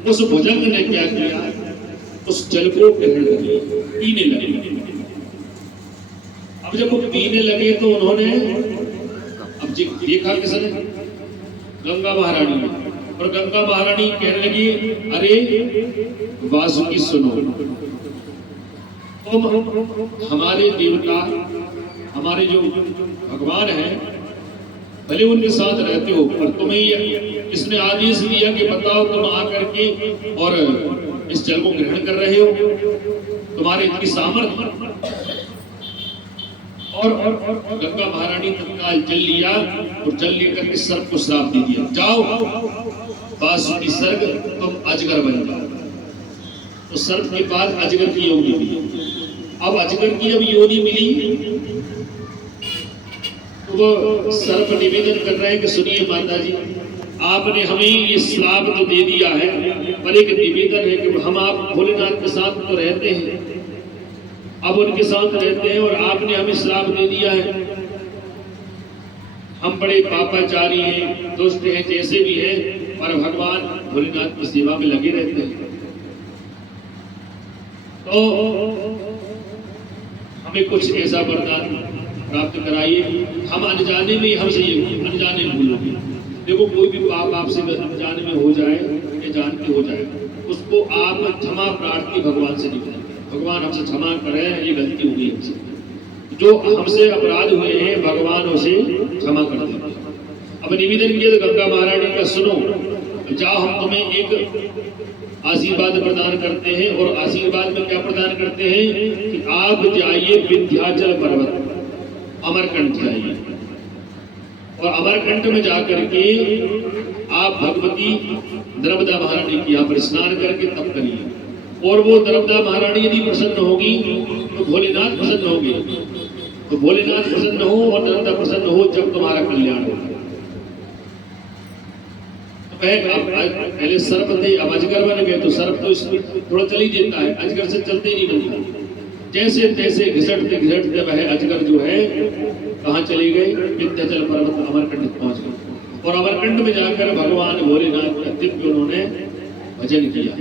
उस भुजंग ने क्या किया, उस जल को पीने लगे। अब जब वो पीने लगे तो उन्होंने अब देखा किसने, गंगा महारानी ने। और गंगा महारानी कहने लगी अरे वासुकी सुनो, तुम हमारे देवता, हमारे जो भगवान हैं, भले उनके साथ रहते हो, पर तुम्हें इसने आदेश दिया कि बताओ तुम आकर के और इस जल को ग्रहण कर रहे हो, तुम्हारे इतनी सामर्थ्य। और गंगा महारानी तत्काल जल लिया, और जल लेकर के सर्प को श्राप दे दिया, जाओ वासुकी सर्ग तुम अजगर बन जाओ। तो सर्प के बाद अजगर की योनि मिली। अब अजगर की जब योनि मिली वो सर्प निवेदन कर रहे हैं कि सुनिए माता जी, आपने हमें ये श्राप तो दे दिया है, पर एक निवेदन है कि हम आप भोलेनाथ के साथ तो रहते हैं, अब उनके साथ रहते हैं और आपने हमें श्राप दे दिया है। हम बड़े पापाचारी हैं, दुष्ट हैं, जैसे भी हैं, पर भगवान भोलेनाथ की सेवा में लगे रहते हैं। तो हमें कुछ ऐसा वरदान प्राप्त कराइए। हम अनजाने में हमसे ये अनजाने भूल हो गए। देखो कोई भी पाप आपसे अनजाने में हो जाए या जान के हो जाए, उसको आप क्षमा प्रार्थी भगवान से निकलें, भगवान हमसे क्षमा करें, ये गलती हो गई हमसे, जो हमसे अपराध हुए हैं भगवान उसे क्षमा कर दें। अब निवेदन किया तो गंगा महारानी का सुनो, जाओ हम तुम्हें एक आशीर्वाद प्रदान करते हैं, और आशीर्वाद में क्या प्रदान करते हैं कि आप जाइए विंध्याचल पर्वत, अमरकंठ जाइए, और अमरकंठ में जाकर के आप भगवती द्रौपदी महारानी की यहाँ पर स्नान करके तप करिए, और वो द्रौपदी महारानी यदि प्रसन्न होगी तो भोलेनाथ प्रसन्न होंगे, तो भोलेनाथ प्रसन्न हो और द्रौपदी प्रसन्न हो जब तुम्हारा कल्याण होगा। पहले सर्प थे, अब अजगर बन गए, तो सर्प तो इसमें थोड़ा चल ही देता है, अजगर से चलते ही नहीं बनता। जैसे तैसे घिसटते घिसटते वह अजगर जो है कहाँ चले गए, विंध्याचल पर्वत अमरकंड पहुंच गए, और अमरकंड में जाकर भगवान भोलेनाथ का दिव्य उन्होंने भजन किया।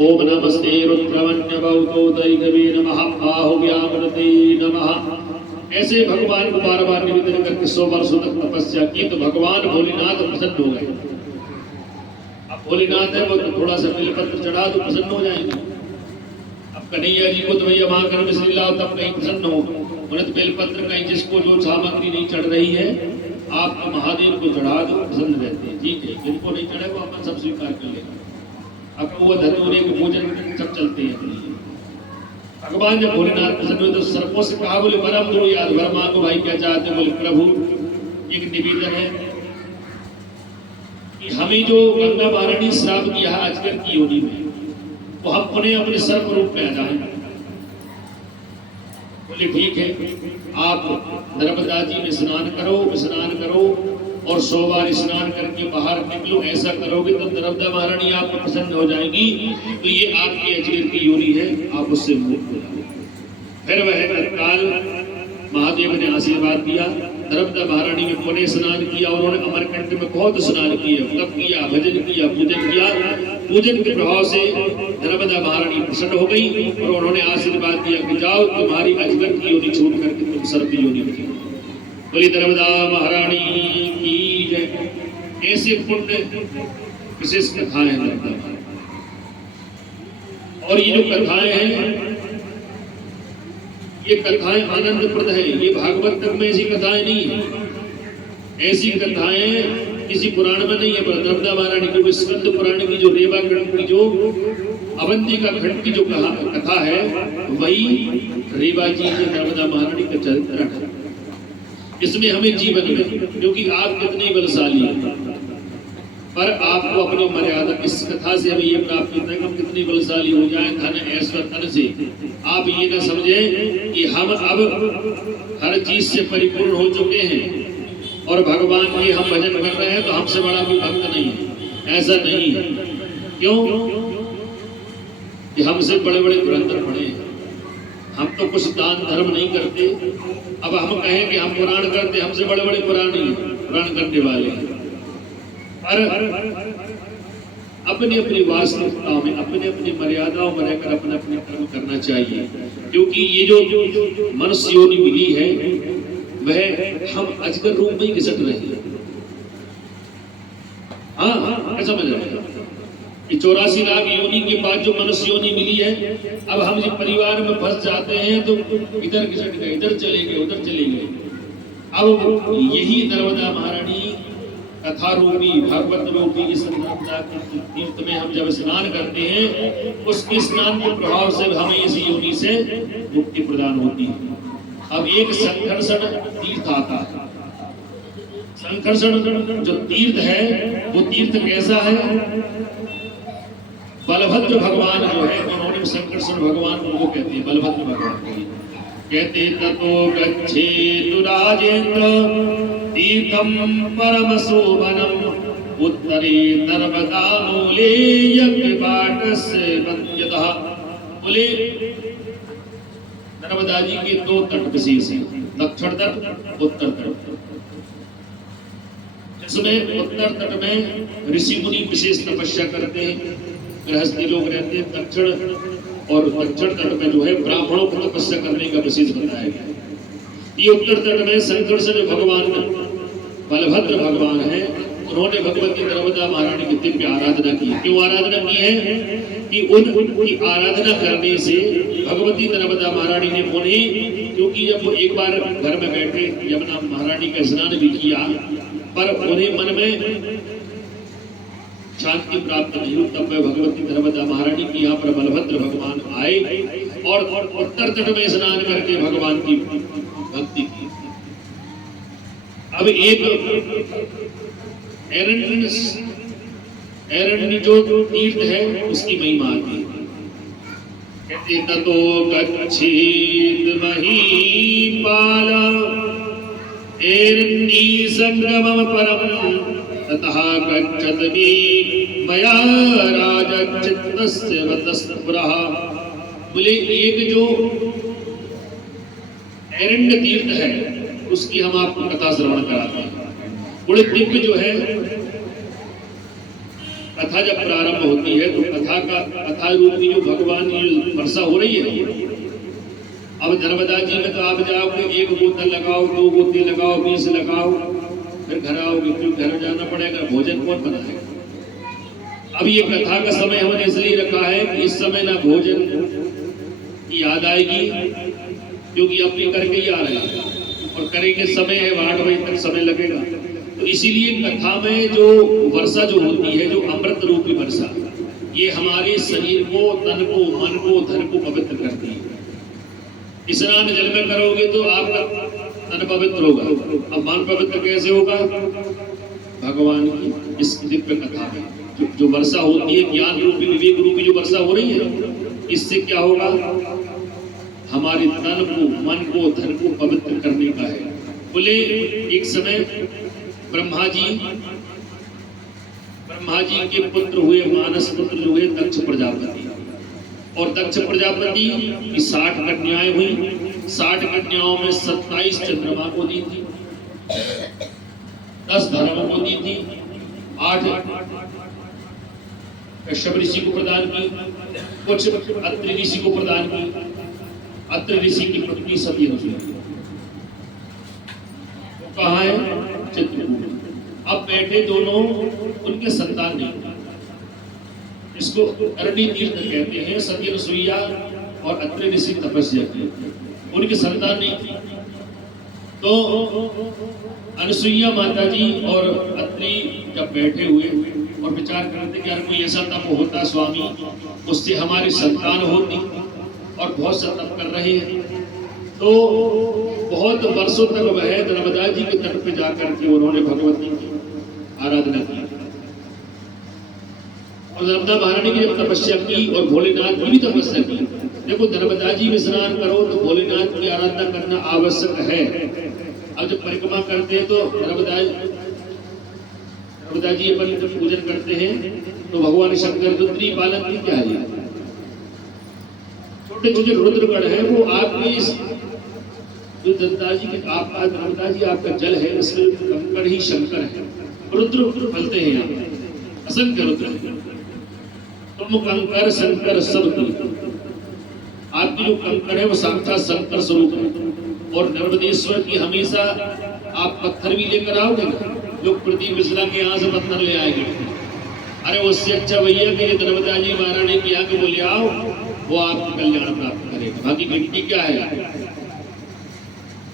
ओम नमस्ते रुद्रवन्य बहुतो दैगवे नमः बाहुव्यामृते नमः। ऐसे भगवान को बार बार निवेदन करके 100 वर्षों तक तपस्या की, तो भगवान भोलेनाथ प्रसन्न हो गए। अब भोलेनाथ है वो तो थोड़ा सा बेलपत्र चढ़ा तो प्रसन्न हो जाएंगे। अब कन्हैया जी को तो भैया वहां कर मिश्री लाओ तब कहीं प्रसन्न हो, उन्हें तो बेलपत्र कहीं जिसको जो सामग्री नहीं चढ़ रही है आप महादेव को चढ़ा दो, प्रसन्न रहते हैं। ठीक है, जिनको नहीं चढ़े वो अपन सब स्वीकार कर लेंगे। अब वो धतूरे के भोजन सब चलते हैं। भगवान जब भोलेनाथ प्रसन्न हुए तो सर्पों से कहा, बोले वरम दो यार, वर मांगो भाई क्या चाहते। बोले प्रभु एक निवेदन है कि हमें जो गंगा महारानी श्राप दिया है अजगर की योनि में, वो हम पुनः अपने सर्प रूप में आ जाए। बोले ठीक है, आप द्रौपदी जी में स्नान करो और 100 बार स्नान करके बाहर निकलो। ऐसा करोगे तो द्रौपदी महारानी आपको प्रसन्न हो जाएगी, तो ये आपकी अजगर की योनि है, आप उससे मुक्त हो जाओ। फिर वह तत्काल महादेव ने आशीर्वाद दिया, द्रौपदी महारानी ने पुनः स्नान किया, और उन्होंने अमरकंठ में बहुत स्नान किया, तप किया, भजन किया, पूजन किया। पूजन के प्रभाव से द्रौपदी महारानी प्रसन्न हो गई, और उन्होंने आशीर्वाद दिया कि जाओ तुम्हारी अजगर की योनि छोड़ करके तुम सर्प की योनि में। बोली द्रौपदी महारानी की जय। ऐसे पुण्य विशेष कथाएं हैं, और ये जो कथाएं हैं ये कथाएं आनंदप्रद है, ये भागवत तक में ऐसी कथाएं नहीं है। ऐसी कथाएं किसी पुराण में नहीं है, पर द्रौपदी महारानी की स्कंद पुराण की जो रेवा खंड की जो अवंतिका खंड की जो कथा है, वही रेवा जी की द्रौपदी महारानी का चरित्र है। इसमें हमें जीवन में, क्योंकि आप कितने बलशाली हैं, पर आपको अपनी मर्यादा, इस कथा से हमें ये प्राप्त होता है कि हम कितनी बलशाली हो जाएं धन ऐश्वर्य धन से। आप ये ना समझें कि हम अब हर चीज से परिपूर्ण हो चुके हैं और भगवान के हम भजन कर रहे हैं तो हमसे बड़ा कोई भक्त नहीं है। ऐसा नहीं है। क्यों कि हमसे बड़े बड़े धुरंधर पड़े हैं, हम तो कुछ दान धर्म नहीं करते। अब हम कहें कि हम पुराण करते, हमसे बड़े बड़े पुराण करने वाले हैं। पर अपनी अपनी वास्तविकताओं में, अपनी अपनी मर्यादाओं में रहकर अपने अपने कर्म करना चाहिए, क्योंकि ये जो मनुष्य योनि मिली है वह हम अजगर रूप में ही घिसट रहे हैं। हाँ, कैसा समझ रहे हैं? 84 लाख योनि के बाद जो मनुष्य योनि मिली है, अब हम जब परिवार में फंस जाते हैं तो इधर घिसट गए, इधर चले गए, उधर चले गए। अब यही द्रौपदी महारानी कथा रूपी भागवत रूपी इस तीर्थ में हम जब स्नान करते हैं, उसके स्नान के प्रभाव से हमें इस योनि से मुक्ति प्रदान होती है। अब एक संकर्षण तीर्थ आता है। संकर्षण जो तीर्थ है वो तीर्थ कैसा है? बलभद्र भगवान जो है, उन्होंने संकर्षण भगवान उनको कहते हैं, बलभद्र भगवान को। कहते ततो गच्छेतु राजेन्द्र तीर्थम परम शोभनम उत्तरे नर्मदा मूले यज्ञपाटस्य वन्द्यतः। बोले नर्मदा जी के दो तट विशेष हैं, दक्षिण तट उत्तर तट। जिसमें उत्तर तट में ऋषि मुनि विशेष तपस्या करते हैं, गृहस्थी लोग रहते हैं। दक्षिण और दक्षिण तट में जो है ब्राह्मणों को तपस्या करने का विशेष बताया गया। ये उत्तर तट में शंकर से जो भगवान बलभद्र भगवान है, उन्होंने भगवती नर्मदा महारानी की दिव्य आराधना की। क्यों आराधना की है कि उनकी आराधना करने से भगवती नर्मदा महारानी ने उन्हें, क्योंकि जब वो एक बार घर में बैठे यमुना महारानी का स्नान भी किया, पर उन्हें मन में शांति प्राप्त नहीं हुई। तब में भगवती नर्मदा महारानी की यहाँ पर बलभद्र भगवान आए और उत्तर तट में स्नान करके भगवान की भक्ति की। अब एक एरण्य जो तीर्थ है उसकी महिमा आती है। कहते ततो गच्छेत महीपाल एरण्य संगमम परम ततः गच्छत मे मया राजचित्तस्य वतस्पुरः। बोले एक जो एरण्य तीर्थ है उसकी हम आपको कथा श्रवण कराते हैं। बड़े दिव्य जो है कथा जब प्रारंभ होती है तो कथा रूपी जो भगवान की वर्षा हो रही है। अब नर्मदा जी में तो आप जाओगे, एक बोतल लगाओ, दो बोतल लगाओ, 20 लगाओ, फिर घर आओगे, फिर घर जाना पड़ेगा, भोजन कौन बनाएगा। अब ये कथा का समय हमने इसलिए रखा है कि इस समय ना भोजन की याद आएगी, क्योंकि अपने करके ही आ रहे हैं और करेंगे समय है 8 बजे तक समय लगेगा। तो इसीलिए कथा में जो वर्षा जो होती है, जो अमृत रूपी वर्षा, ये हमारे शरीर को, तन को, मन को, धन को पवित्र करती है। स्नान जल में करोगे तो आपका तन पवित्र होगा। अब मन पवित्र कैसे होगा? भगवान की इस दिव्य कथा में जो वर्षा होती है, ज्ञान रूपी, विवेक रूपी जो वर्षा हो रही है, इससे क्या होगा? हमारे तन को, मन को, धन को पवित्र करने का है। बोले एक समय ब्रह्मा जी के पुत्र हुए, मानस पुत्र जो हुए दक्ष प्रजापति, और दक्ष प्रजापति की 60 कन्याएं हुई। 60 कन्याओं में 27 चंद्रमा को दी थी, 10 धर्म को दी थी, 8 कश्यप ऋषि को प्रदान की, कुछ अत्रि ऋषि को प्रदान की। अत्रि ऋषि की पत्नी सती हुई, वो कहाँ है? चित्रकूट। अब बैठे दोनों, उनके संतान नहीं, इसको अरण्य तीर्थ कहते हैं। सती रसोईया और अत्रि ऋषि तपस्या की, उनके संतान नहीं थी। तो अनुसुईया माता जी और अत्रि जब बैठे हुए और विचार करते कि यार कोई ऐसा तप होता स्वामी, उससे हमारी संतान होती, और बहुत सा तप कर रहे हैं। तो बहुत वर्षों तक वह नर्मदा जी के तट पे जाकर के उन्होंने भगवती की आराधना की, और नर्मदा महारानी की जब तपस्या की और भोलेनाथ की भी तपस्या की। देखो, नर्मदा जी में स्नान करो तो भोलेनाथ की आराधना करना आवश्यक है। अब जब परिक्रमा करते हैं तो नर्मदा जी अपन जब पूजन करते हैं तो भगवान शंकर रुद्री पालन की क्या है, छोटे छोटे रुद्रगण है, वो आपके जो नर्मदा जी के आपका नर्मदा जी आपका जल है, इसमें कंकड़ ही शंकर है। रुद्र फलते हैं यहाँ, असंख्य रुद्र। तुम कंकर शंकर सब की, आपकी जो कंकड़ है वो साक्षात शंकर स्वरूप है। और नर्मदेश्वर की हमेशा आप पत्थर भी लेकर आओगे ना, जो प्रदीप मिश्रा के यहाँ से पत्थर ले आएंगे, अरे उससे अच्छा भैया कि नर्मदा जी महारानी के यहाँ के बोले आओ, वो आपको कल्याण प्राप्त करेगा। बाकी घंटी क्या है,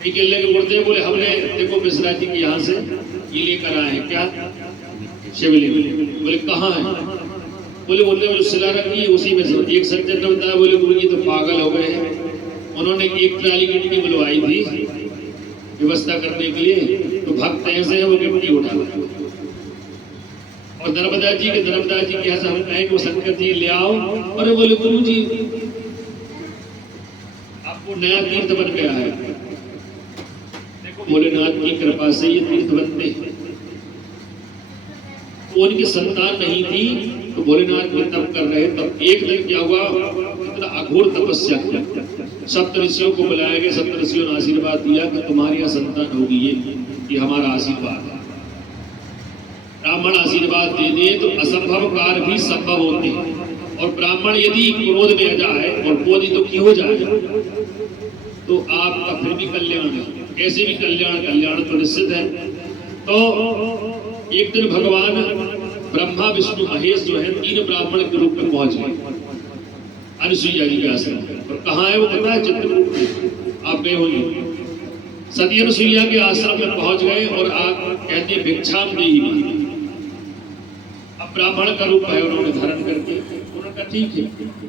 लेके उड़ते बोले हमने देखो मिश्रा जी के यहाँ से ये लेकर आए हैं, क्या शिवलिंग। बोले कहाँ है? बोले उन्होंने शिला रखी है उसी में से। एक सज्जन ने बताया, बोले गुरु जी तो पागल हो गए हैं, उन्होंने एक ट्राली गिट्टी बुलवाई थी व्यवस्था करने के लिए, तो भक्त ऐसे है वो गिट्टी उठा। और नर्मदा जी के यहाँ से हम कहें कि वो शंकर जी ले आओ, अरे बोले गुरु जी आपको नया तीर्थ बन गया है। देखो भोलेनाथ की कृपा से ये तीर्थ बनते हैं। उनकी संतान नहीं थी तो भोलेनाथ ने तप कर रहे, तब एक दिन क्या हुआ, इतना अघोर तपस्या किया। सप्तऋषियों को बुलाया गया, सप्तऋषियों ने आशीर्वाद दिया कि तुम्हारी यहाँ संतान होगी, ये हमारा आशीर्वाद है। ब्राह्मण आशीर्वाद दे दे तो असंभव कार्य भी संभव होते हैं, और ब्राह्मण यदि क्रोध में आ जाए और क्रोधी दुखी हो जाए तो आपका फिर भी कल्याण है, कैसे भी कल्याण तो निश्चित है। तो एक दिन भगवान ब्रह्मा विष्णु महेश जो है 3 ब्राह्मण के रूप में पहुंच गए अनुसुईया जी के आश्रम। और कहाँ है वो पता है? चित्रकूट में, आप गए होंगे। सती अनुसुईया के आश्रम में पहुंच गए और आप कहते भिक्षाम देही। अब ब्राह्मण का रूप है उन्होंने धारण करके, उन्होंने कहा ठीक है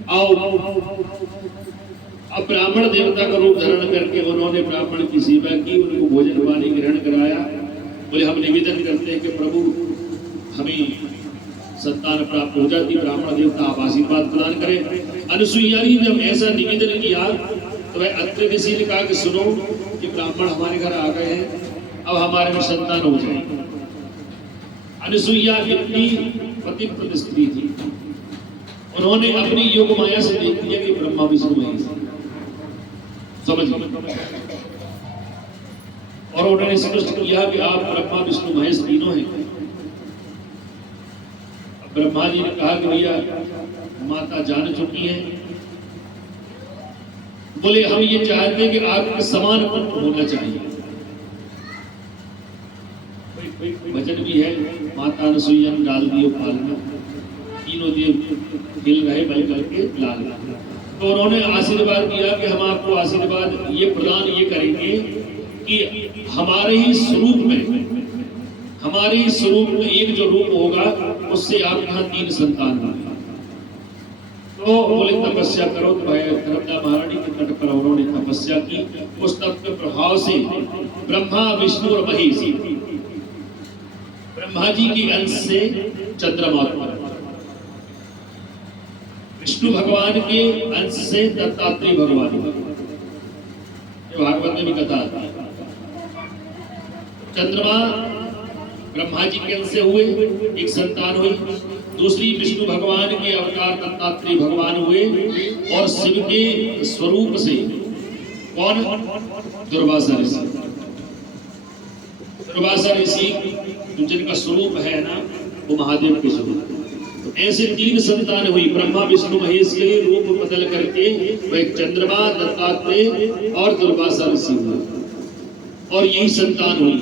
आओ। अब ब्राह्मण देवता का रूप धारण करके उन्होंने ब्राह्मण की सेवा की, उनको भोजन पानी ग्रहण कराया। बोले हम निवेदन करते हैं कि प्रभु हमें संतान प्राप्त हो जाती, ब्राह्मण देवता आप आशीर्वाद प्रदान करें। अनुसुईया ने जब ऐसा निवेदन किया तो वह अत्रि ऋषि ने कहा कि सुनो, ये ब्राह्मण हमारे घर आ गए हैं, अब हमारे में संतान हो जाएगी। अनुसुईया इतनी पतिव्रत स्त्री थी, उन्होंने अपनी योग माया से देख लिया कि ब्रह्मा विष्णु महेश, समझ, और उन्होंने स्पष्ट किया कि आप ब्रह्मा विष्णु महेश तीनों हैं। ब्रह्मा जी ने कहा कि भैया माता जान चुकी है। बोले हम ये चाहते हैं कि आपके समान पुत्र होना चाहिए। वचन भी है, माता अनुसुईया ने डाल दियो पाल में, तीनों देव हिल रहे बल करके लाल। तो उन्होंने आशीर्वाद दिया कि हम आपको आशीर्वाद ये प्रदान ये करेंगे कि हमारे ही स्वरूप में एक जो रूप होगा उससे आप यहाँ 3 संतान होंगे। तो बोले तपस्या करो। तो भाई नर्मदा महारानी के तट पर उन्होंने तपस्या की। उस तप के प्रभाव से ब्रह्मा विष्णु और महेश, ब्रह्मा जी के अंश से चंद्रमा उत्पन्न, विष्णु भगवान के अंश से दत्तात्रेय भगवान, जो भागवत में भी कथा आती है। चंद्रमा ब्रह्मा जी के अंश से हुए, एक संतान हुई। दूसरी विष्णु भगवान के अवतार दत्तात्रेय भगवान हुए, और शिव के स्वरूप से कौन? दुर्वासा ऋषि। दुर्वासा ऋषि जिनका स्वरूप है ना वो महादेव के स्वरूप। तो ऐसे 3 संतान हुई, ब्रह्मा विष्णु महेश के रूप बदल करके वह चंद्रमा, दत्तात्रेय और दुर्वासा ऋषि हुए, और यही संतान हुई।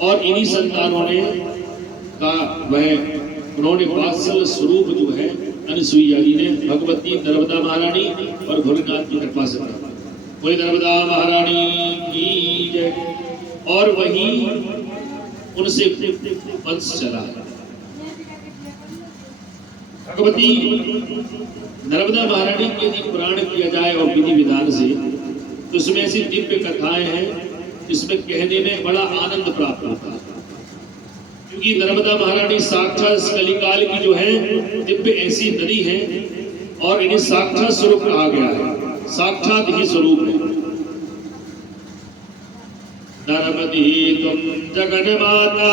और इन्हीं संतानों ने का वह उन्होंने वात्सल स्वरूप जो है अनुसुईया जी ने भगवती नर्मदा महारानी और भोलेनाथ की कृपा से प्राप्त। बोले नर्मदा महारानी की जय। और वही उनसे वंश चला। भगवती नर्मदा महारानी के यदि पुराण किया जाए और विधि विधान से, तो उसमें ऐसी दिव्य कथाएं हैं जिसमें कहने में बड़ा आनंद प्राप्त होता है। क्योंकि नर्मदा महारानी साक्षात कलिकाल की जो है दिव्य ऐसी नदी है, और इन्हें साक्षात स्वरूप कहा गया है, साक्षात ही स्वरूप है। नर्मदे तुम जगन माता,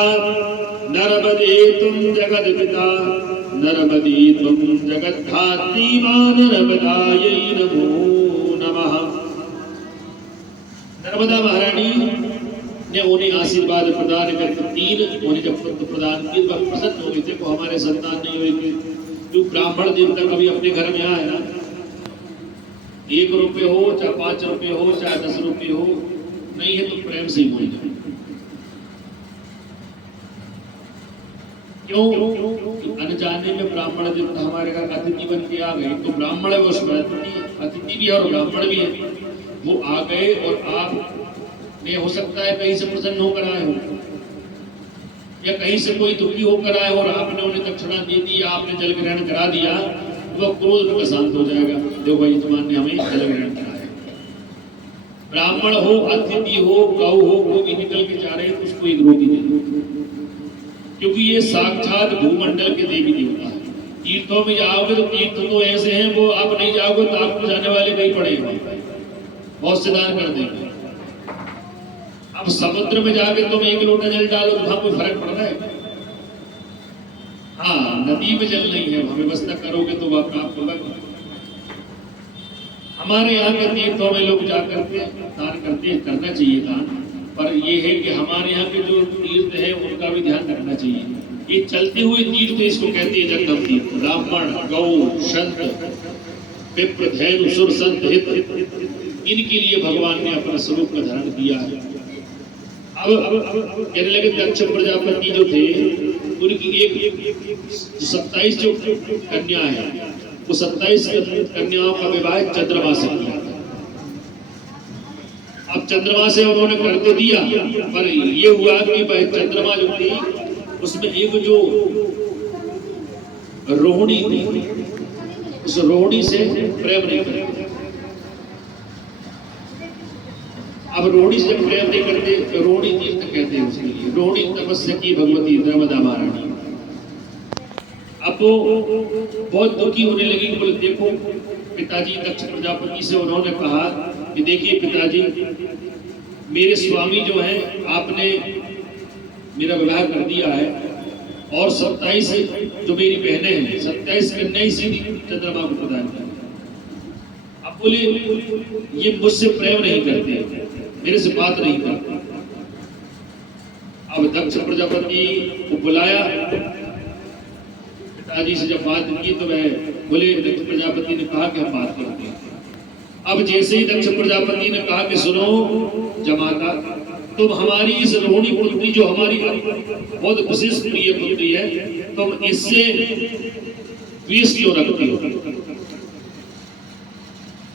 नर्मदे तुम जगत पिता, नर्मदे तुम जगत धात्री, मां नर्मदायै नमो नमः। नर्मदा महारानी ने उन्हें आशीर्वाद प्रदान करके 3 उन्हें जब पुत्र प्रदान किए, वह प्रसन्न हो गए। देखो हमारे संतान नहीं हुए, जो ब्राह्मण देवता कभी अपने घर में आए ना, 1 रुपये हो चाहे 5 रुपये हो चाहे 10 रुपये हो, नहीं है तो प्रेम से ही बोल। क्यों? अनजाने में ब्राह्मण देवता हमारे घर अतिथि बन के आ गए, तो ब्राह्मण है वो उसमें अतिथि भी है और ब्राह्मण भी है। वो आ गए और आप ने हो सकता है कहीं से प्रसन्न होकर आए हो, या कहीं से कोई दुखी होकर आए और आपने उन्हें दक्षिणा दे दी, आपने जल ग्रहण करा दिया, वो क्रोध में शांत हो जाएगा। देखो भाई जमान ने हमें जल ग्रहण कराया। ब्राह्मण हो, अतिथि हो, गौ हो, कोई भी निकल के जा रहे हैं तो उसको एक रोटी दे दो, क्योंकि ये साक्षात भूमंडल के देवी देवता है। तीर्थों में जाओगे तो तीर्थ तो ऐसे हैं, वो आप नहीं जाओगे तो आपको जाने वाले नहीं पड़ेगा। बहुत से दान कर देंगे। अब समुद्र में जाके तुम 1 लोटा जल डालो तो वहां कोई फर्क पड़ रहा है? हाँ, नदी में जल नहीं है, वहां व्यवस्था करोगे तो वह काम होगा। हमारे यहाँ के तीर्थों में लोग जाकर के दान करते हैं, करना चाहिए दान, पर ये है कि हमारे यहाँ के जो तीर्थ है उनका भी ध्यान रखना चाहिए। ये चलते हुए तीर्थ इसको कहते हैं जगन्नाथ तीर्थ। ब्राह्मण, गौ, संत, विप्र, धैर्य, सुर, संत, हित, इनके लिए भगवान ने अपना स्वरूप का धारण किया है। अब कहने लगे दक्ष प्रजापति जो थे उनकी एक 27 जो कन्या है, वो 27 कन्याओं का विवाह चंद्रमा से किया। अब चंद्रमा से उन्होंने कर तो दिया, पर ये हुआ कि चंद्रमा जो थी उसमें एक जो रोहिणी थी, उस रोहिणी से प्रेम नहीं करते। अब रोहिणी से प्रेम नहीं करते, रोहिणी तीर्थ कहते हैं उसके लिए। रोहिणी तपस्या की भगवती नर्मदा महारानी। अब वो बहुत दुखी होने लगी। बोले देखो पिताजी, दक्ष प्रजापति से उन्होंने कहा कि देखिए पिताजी, मेरे स्वामी जो है आपने मेरा विवाह कर दिया है, और 27 जो मेरी बहनें हैं, 27 कन्याएं सीधी चंद्रमा को प्रदान की। अब बोले ये मुझसे प्रेम नहीं करते, मेरे से बात नहीं करते। अब दक्ष प्रजापति को बुलाया, पिताजी से जब बात की तो वह बोले, दक्ष प्रजापति ने कहा कि हम बात करते हैं। अब जैसे ही दक्ष प्रजापति ने कहा कि सुनो जमाता, तुम हमारी इस रोहिणी पुत्री जो हमारी बहुत विशेष प्रिय पुत्री है, तुम इससे द्वेष क्यों रखती हो?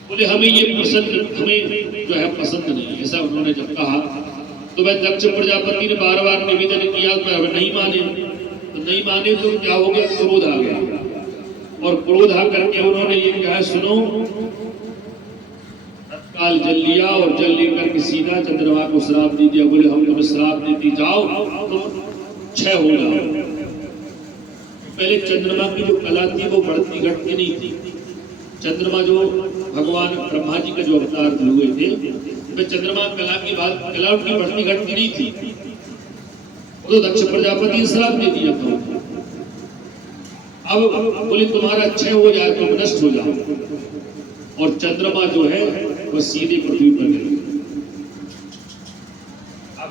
बोले हमें ये पसंद, हमें जो है पसंद नहीं। ऐसा उन्होंने जब कहा तो वह दक्ष प्रजापति ने बार बार निवेदन किया, पर नहीं माने। तो नहीं माने तो क्या हो गया? क्रोध आ गया, और क्रोध आ करके उन्होंने ये कहा, सुनो, तत्काल जल लिया और जल लेकर के सीधा चंद्रमा को श्राप दे दिया। बोले हम तुम्हें श्राप देती, जाओ तुम क्षय हो जाओ। पहले चंद्रमा की जो कला थी वो बढ़ती घटती नहीं थी। चंद्रमा जो भगवान ब्रह्मा जी का जो अवतार हुए थे, वह चंद्रमा कला की बात, कला उनकी बढ़ती घटती नहीं थी। तो दक्ष प्रजापति ने श्राप दे दिया था। अब बोले तुम्हारा क्षय हो जाए, तुम नष्ट हो जाओ, और चंद्रमा जो है वह सीधे पृथ्वी पर गिर। अब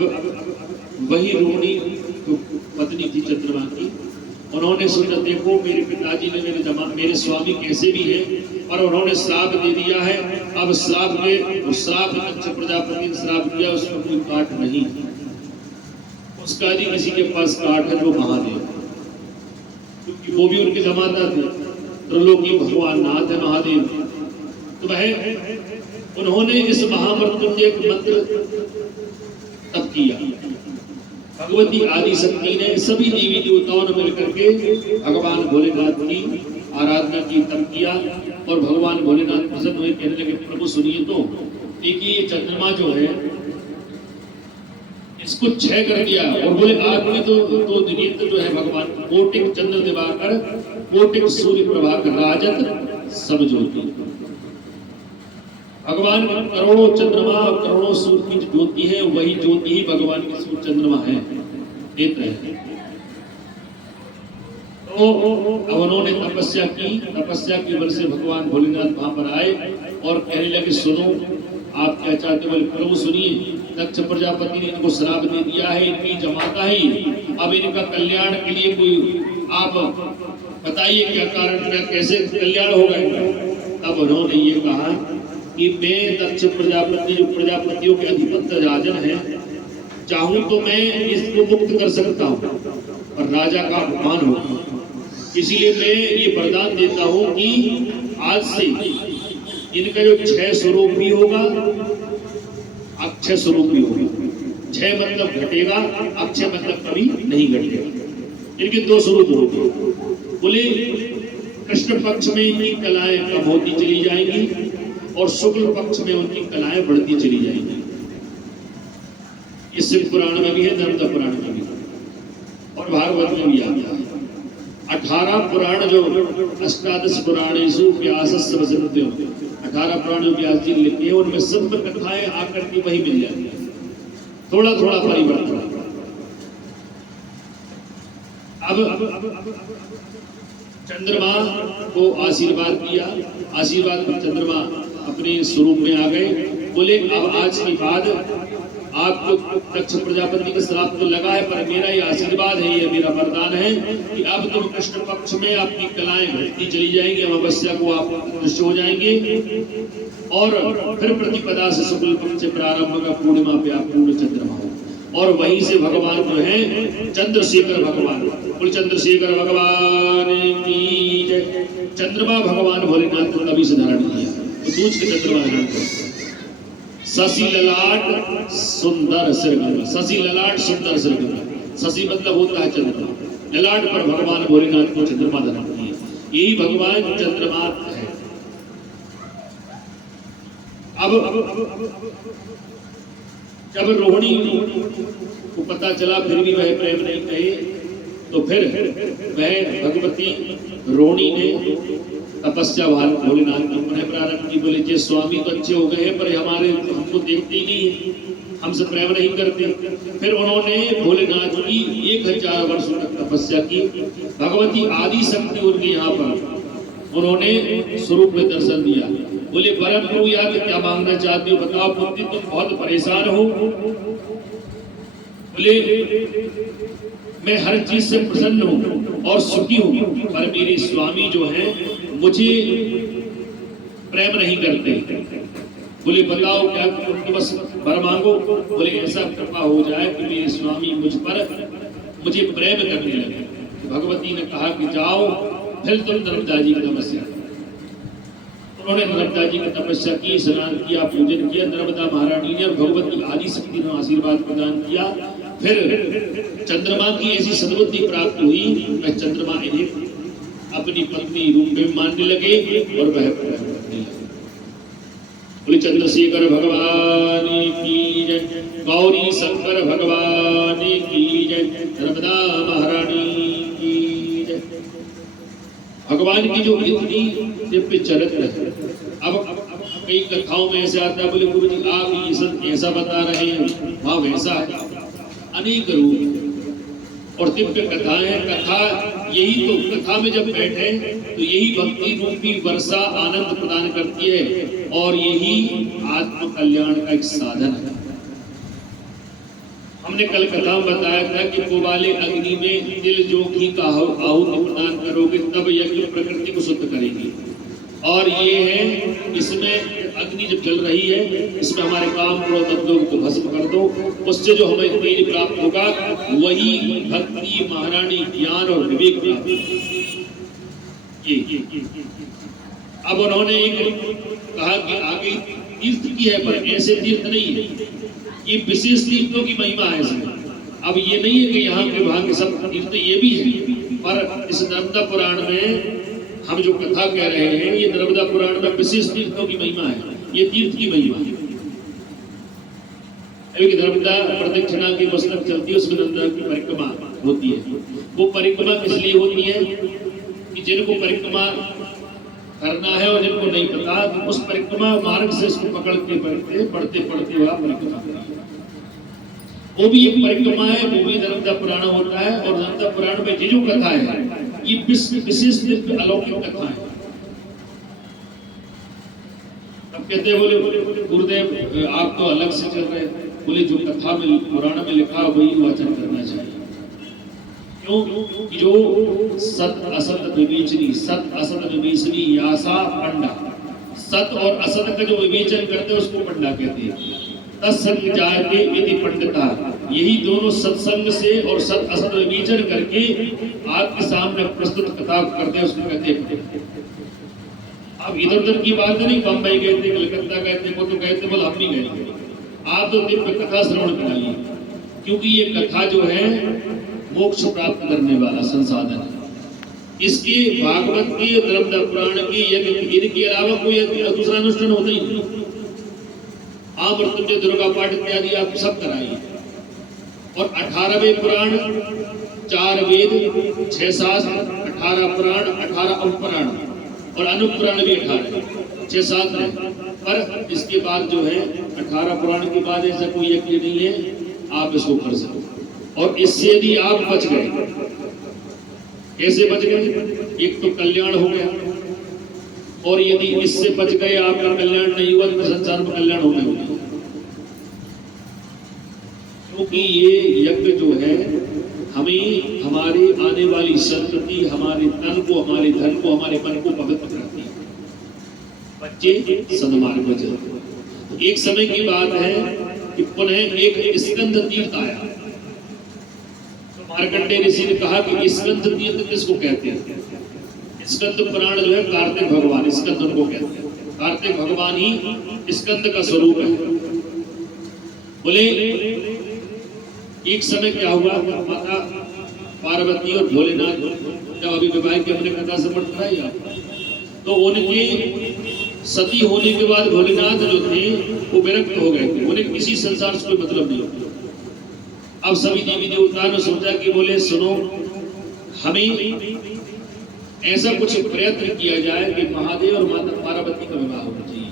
वही रोहिणी तो पत्नी थी चंद्रमा की, उन्होंने सोचा देखो मेरे पिताजी ने मेरे स्वामी कैसे भी है, और उन्होंने श्राप दे दिया है। अब श्राप में श्राप दक्ष प्रजापति ने श्राप दिया, उसमें कोई काट नहीं, उसका यदि किसी के पास काट है तो महादेव, क्योंकि वो भी उनके जमाता थे, त्रिलोकी भगवान नाथ है महादेव। तो वह उन्होंने इस महामृत्युंजय मंत्र तब किया। भगवती आदि शक्ति ने सभी देवी देवताओं ने मिलकर के भगवान भोलेनाथ की आराधना की, तब किया, और भगवान भोलेनाथ प्रसन्न हुए। कहने लगे प्रभु सुनिए, तो देखिए ये चंद्रमा जो है इसको क्षय कर दिया, और बोले आपने तो नेत्र जो है भगवान, कोटिक चंद्र दिवाकर, कोटिक सूर्य प्रभाकर, राजत सब ज्योति। भगवान करोड़ों चंद्रमा और करोड़ों सूर्य की ज्योति है, वही ज्योति ही भगवान की सूर्य चंद्रमा है, नेत्र है। तो अब उन्होंने तपस्या की बल से भगवान भोलेनाथ वहां पर आए और कहने लगे सुनो आप क्या चाहते हो? बोले प्रभु सुनिए, दक्ष प्रजापति ने इनको श्राप दे दिया है, इनकी जमाता है, अब इनका कल्याण के लिए कोई आप बताइए क्या कारण, क्या कैसे कल्याण होगा इनका? तब उन्होंने ये कहा कि मैं दक्ष प्रजापति जो प्रजापतियों के अधिपत्य राजन है, चाहूं तो मैं इसको मुक्त कर सकता हूं, और राजा का अपमान होगा, इसीलिए मैं ये वरदान देता हूं कि आज से इनका जो क्षय स्वरूप भी होगा, अक्षय स्वरूप भी होगा। क्षय मतलब घटेगा, अक्षय मतलब कभी नहीं घटेगा। इनके दो स्वरूप होंगे। बोले कृष्ण पक्ष में इनकी कलाएं कम होती चली जाएंगी, और शुक्ल पक्ष में उनकी कलाएं बढ़ती चली जाएंगी। ये शिव पुराण में भी है, नर्मदा पुराण में भी, और भागवत में भी आता है। 18 पुराण जो अष्टादश पुराणेषु व्यासस्य वसन्ते, 18 पुराण जो व्यास जी लिखे हैं उनमें सब कथाएं आकर के वही मिल जाती है, थोड़ा थोड़ा परिवर्तन। अब चंद्रमा को आशीर्वाद दिया, आशीर्वाद पर चंद्रमा अपने स्वरूप में आ गए, बोले अब आज के बाद आपको दक्ष प्रजापति का श्राप तो लगा है, पर मेरा ये आशीर्वाद है, ये मेरा वरदान है कि अब तुम कृष्ण पक्ष में आपकी कलाएं घटती चली जाएंगी, अमावस्या को आप दृश्य हो जाएंगे और फिर प्रतिपदा से शुक्ल पक्ष से प्रारंभ का पूर्णिमा पे आप पूर्ण चंद्रमा हो, और वहीं से भगवान जो है चंद्रशेखर भगवान, बोले चंद्रशेखर भगवान की जय। चंद्रमा भगवान भोलेनाथ को तभी से धारण किया, तो दूज के चंद्रमा धारण किया। शशि ललाट सुंदर सिरगंगा, शशि ललाट सुंदर सिरगंगा, शशि मतलब होता है चंद्रमा, ललाट पर भगवान भोलेनाथ को चंद्रमा धारण किए, यही भगवान चंद्रमा है। अब जब रोहिणी को पता चला फिर भी वह प्रेम नहीं कहे, तो फिर वह भगवती रोहिणी ने तपस्या भोलेनाथ की पुनः प्रारंभ की। बोले जे स्वामी तो अच्छे हो गए हैं पर हमारे हमको देखते ही नहीं, हमसे प्रेम नहीं करते। फिर उन्होंने भोलेनाथ की 1000 वर्षों तक तपस्या की, भगवती आदि शक्ति उनके यहाँ पर उन्होंने स्वरूप में दर्शन दिया। बोले परम प्रभु याद क्या मांगना चाहते हो बताओ, पुत्री तुम बहुत परेशान हो। बोले मैं हर चीज से प्रसन्न हूँ और सुखी हूँ, पर मेरे स्वामी जो हैं मुझे प्रेम नहीं करते। बोले बताओ क्या तुम बस वर मांगो। बोले ऐसा कृपा हो जाए कि मेरे स्वामी मुझे प्रेम करने लगे। भगवती ने कहा कि जाओ फिर तुम नर्मदा जी की तपस्या। उन्होंने नर्मदा जी की तपस्या की, स्नान किया, पूजन किया। नर्मदा महारानी ने और भगवती आदि शक्ति ने आशीर्वाद प्रदान किया। फिर चंद्रमा की ऐसी सद्बुद्धि प्राप्त हुई, वह चंद्रमा इन्हें अपनी पत्नी रूप में मानने लगे और वह बोले चंद्रशेखर भगवान की जय, गौरी शंकर भगवान की जय, नर्मदा महारानी की जय। भगवान की जो इतनी दिव्य चरित्र है। अब कई कथाओं में ऐसे आता है, बोले गुरु जी आप ये सब ऐसा बता रहे हैं, वहां वैसा है, अनेक रूप और दिव्य कथाएं। कथा यही तो, कथा में जब बैठे तो यही भक्ति रूपी वर्षा आनंद प्रदान करती है और यही आत्म कल्याण का एक साधन है। हमने कल कथा में बताया था कि कोबाले अग्नि में तिल जो घी का आहुति प्रदान करोगे तब यज्ञ प्रकृति को शुद्ध करेगी। और ये है, इसमें अग्नि जब जल रही है, इसमें हमारे काम क्रोध उद्योग को भस्म कर दो, उससे जो हमें तेज प्राप्त होगा वही भक्ति महारानी ज्ञान और विवेक प्राप्त। ये अब उन्होंने एक कहा कि आगे तीर्थ की है, पर ऐसे तीर्थ नहीं है, ये विशेष तीर्थों की महिमा है इसमें। अब ये नहीं है कि यहाँ के वहां के सब तीर्थ ये भी है, पर इस नर्मदा पुराण में हम जो कथा कह रहे हैं, ये नर्मदा पुराण में विशेष तीर्थों की महिमा है, ये तीर्थ की महिमा है। नर्मदा प्रदक्षिणा की मस्तक चलती है, उसमें नर्मदा की परिक्रमा होती है। वो परिक्रमा किस लिए होती है कि जिनको परिक्रमा करना है और जिनको नहीं पता तो उस परिक्रमा मार्ग से इसको पकड़ के पढ़ते पढ़ते हुआ परिक्रमा करना। वो भी एक परिक्रमा है, वो भी नर्मदा पुराण होता है। और नर्मदा पुराण में जो कथा है ये विशेष अलौकिक कथा है। अब कहते हैं बोले गुरुदेव आप तो अलग से चल रहे हैं। बोले जो कथा में पुराण में लिखा वही वाचन करना चाहिए। क्यों? जो सत असत विवेचनी, सत असत विवेचनी यासा पंडा, सत और असत का जो विवेचन करते हैं उसको पंडा कहते हैं। तत्संग जायते इति पंडिता, यही दोनों सत्संग से और सत असत विवेचन करके आपके सामने प्रस्तुत कथा करते हैं, उसको कहते हैं। आप इधर उधर की बात नहीं, बम्बई गए थे, कलकत्ता गए थे, वो तो गए थे, बोल हम नहीं गए। आप तो दिव्य कथा श्रवण कराइए, क्योंकि ये कथा जो है मोक्ष प्राप्त करने वाला संसाधन है। इसके भागवत की, नर्मदा पुराण की, यज्ञ इनके अलावा कोई दूसरा अनुष्ठान होता ही नहीं। आप मृत्युंजय दुर्गा पाठ इत्यादि आप सब कराइए। और 18वें पुराण, 4 वेद, 6 शास्त्र, 18 प्राण, 18 अपराण और अनुप्राण भी 18, 6-7 है। पर इसके बाद जो है 18 पुराण के बाद ऐसा कोई यज्ञ नहीं है आप इसको कर सको। और इससे यदि आप बच गए, कैसे बच गए? एक तो कल्याण हो गया, और यदि इससे बच गए आपका कल्याण नहीं हुआ तो संसार में कल्याण होने होगा। क्योंकि ये यज्ञ जो है हमें हमारे आने वाली संतति, हमारे तन को, हमारे धन को, हमारे मन को पवित्र करती है। बच्चे सन्मार्ग में चलते। एक समय की बात है कि पुनः एक स्कंद तीर्थ आया, तो मार्कंडेय ऋषि ने कहा कि स्कंद तीर्थ किसको कहते हैं? स्कंद पुराण जो है कार्तिक भगवान, स्कंद उनको कहते हैं। कार्तिक भगवान ही स्कंद का स्वरूप है। बोले एक समय क्या हुआ, माता पार्वती और भोलेनाथ जब अभी विवाह की हमने कथा से पढ़ कराई, तो उनके सती होने के बाद भोलेनाथ जो थे वो विरक्त हो गए थे, उन्हें किसी संसार से कोई मतलब नहीं होता। अब सभी देवी देवताओं ने सोचा कि बोले सुनो, हमें ऐसा कुछ प्रयत्न किया जाए कि महादेव और माता पार्वती का विवाह होना चाहिए,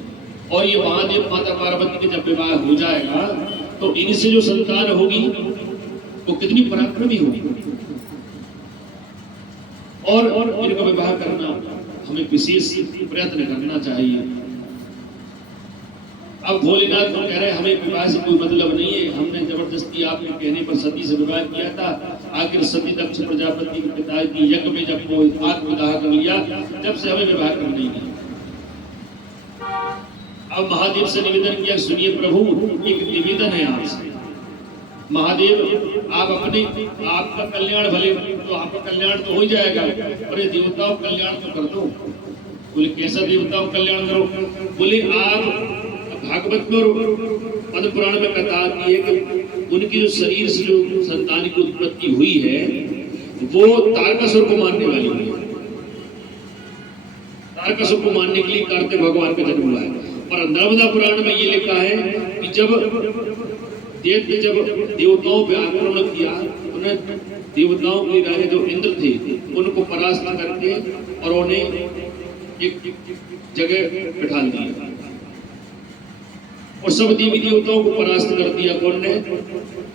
और ये महादेव माता पार्वती के जब विवाह हो जाएगा तो इनसे जो संतान होगी वो कितनी पराक्रमी होगी, और इनका विवाह करना हमें विशेष प्रयत्न करना चाहिए। अब भोलेनाथ को कह रहे हमें विवाह से कोई मतलब नहीं है, हमने जबरदस्ती आपके कहने पर सती से विवाह किया था, आखिर सती दक्ष प्रजापति के पिता की यज्ञ में जब वो आत्मदाह कर लिया, जब से हमें विवाह करना ही नहीं। अब महादेव से निवेदन किया, सुनिए प्रभु, एक निवेदन है आपसे। महादेव आप अपने आपका कल्याण भले, तो आपका कल्याण तो हो ही जाएगा, अरे देवताओं कल्याण तो कर दो। बोले कैसा देवताओं कल्याण करो? बोले आप भागवत में और पद्म पुराण में कथा आती है कि उनकी जो शरीर से जो संतान की उत्पत्ति हुई है वो तारकासुर को मारने वाली हुई है। तारकासुर को मारने के लिए कार्तिक भगवान का जन्म हुआ है। और नर्मदा पुराण में ये लिखा है कि जब देवताओं पे आक्रमण किया, उन्हें देवताओं के राजा जो इंद्र थे उनको परास्त करके और उन्हें एक जगह बिठा दिया, और सब देवी देवताओं को परास्त कर दिया। कौन ने?